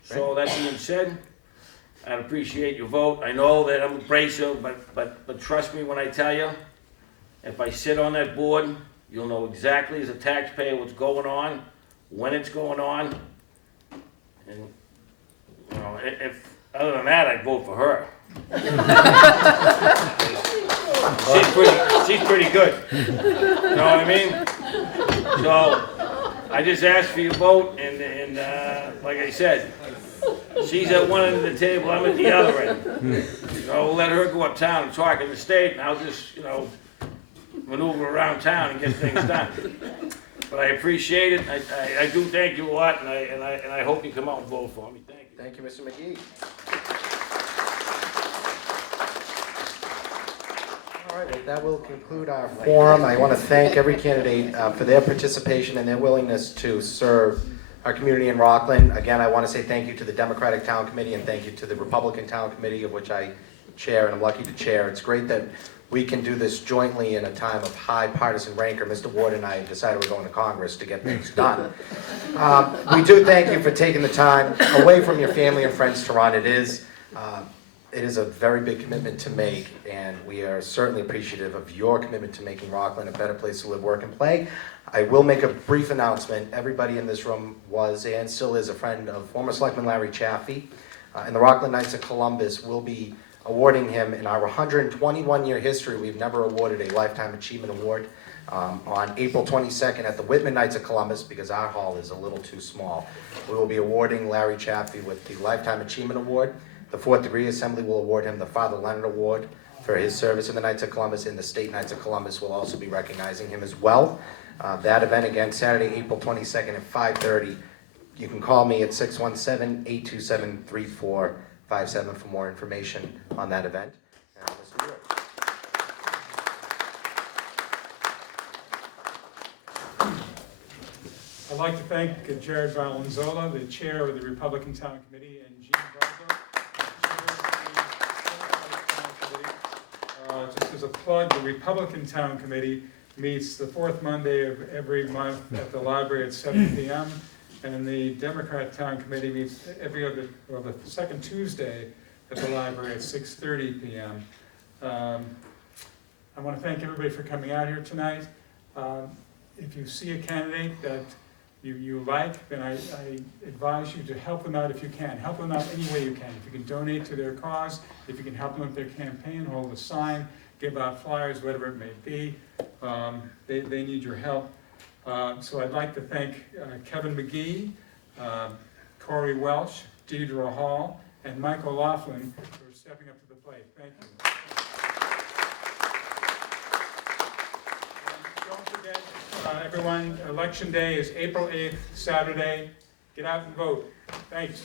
So that being said, I'd appreciate your vote. I know that I'm abrasive, but trust me when I tell you, if I sit on that board, you'll know exactly as a taxpayer what's going on, when it's going on, and if other than that, I'd vote for her. She's pretty good. You know what I mean? So I just asked for your vote, and like I said, she's at one end of the table, I'm at the other end. We'll let her go uptown and talk in the state, and I'll just, maneuver around town and get things done. But I appreciate it. I do thank you a lot, and I hope you come out and vote for me. Thank you. Thank you, Mr. McGee. All right, well, that will conclude our forum. I want to thank every candidate for their participation and their willingness to serve our community in Rockland. Again, I want to say thank you to the Democratic Town Committee and thank you to the Republican Town Committee, of which I chair and I'm lucky to chair. It's great that we can do this jointly in a time of high partisan rancor. Mr. Ward and I decided we're going to Congress to get things done. We do thank you for taking the time away from your family and friends to run. It is a very big commitment to make, and we are certainly appreciative of your commitment to making Rockland a better place to live, work, and play. I will make a brief announcement. Everybody in this room was and still is a friend of former Selectman Larry Chaffee, and the Rockland Knights of Columbus will be awarding him, in our 121-year history, we've never awarded a Lifetime Achievement Award, on April 22nd at the Whitman Knights of Columbus, because our hall is a little too small. We will be awarding Larry Chaffee with the Lifetime Achievement Award. The 4th Degree Assembly will award him the Father Leonard Award for his service in the Knights of Columbus, and the State Knights of Columbus will also be recognizing him as well. That event again, Saturday, April 22nd at 5:30. You can call me at 617-827-3457 for more information on that event. And I'll listen to yours. I'd like to thank Jared Valenzola, the chair of the Republican Town Committee, and Jean Bargo, chair of the Democratic Town Committee. Just as a plug, the Republican Town Committee meets the fourth Monday of every month at the library at 7 p.m. And the Democrat Town Committee meets the second Tuesday at the library at 6:30 p.m. I want to thank everybody for coming out here tonight. If you see a candidate that you like, then I advise you to help them out if you can. Help them out any way you can. If you can donate to their cause, if you can help them with their campaign, hold a sign, give out flyers, whatever it may be. They need your help. So I'd like to thank Kevin McGee, Corey Welch, Deidre Hall, and Michael Laughlin for stepping up to the plate. Thank you. And don't forget, everyone, Election Day is April 8th, Saturday. Get out and vote. Thanks.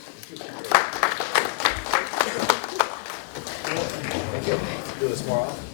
Do this more often.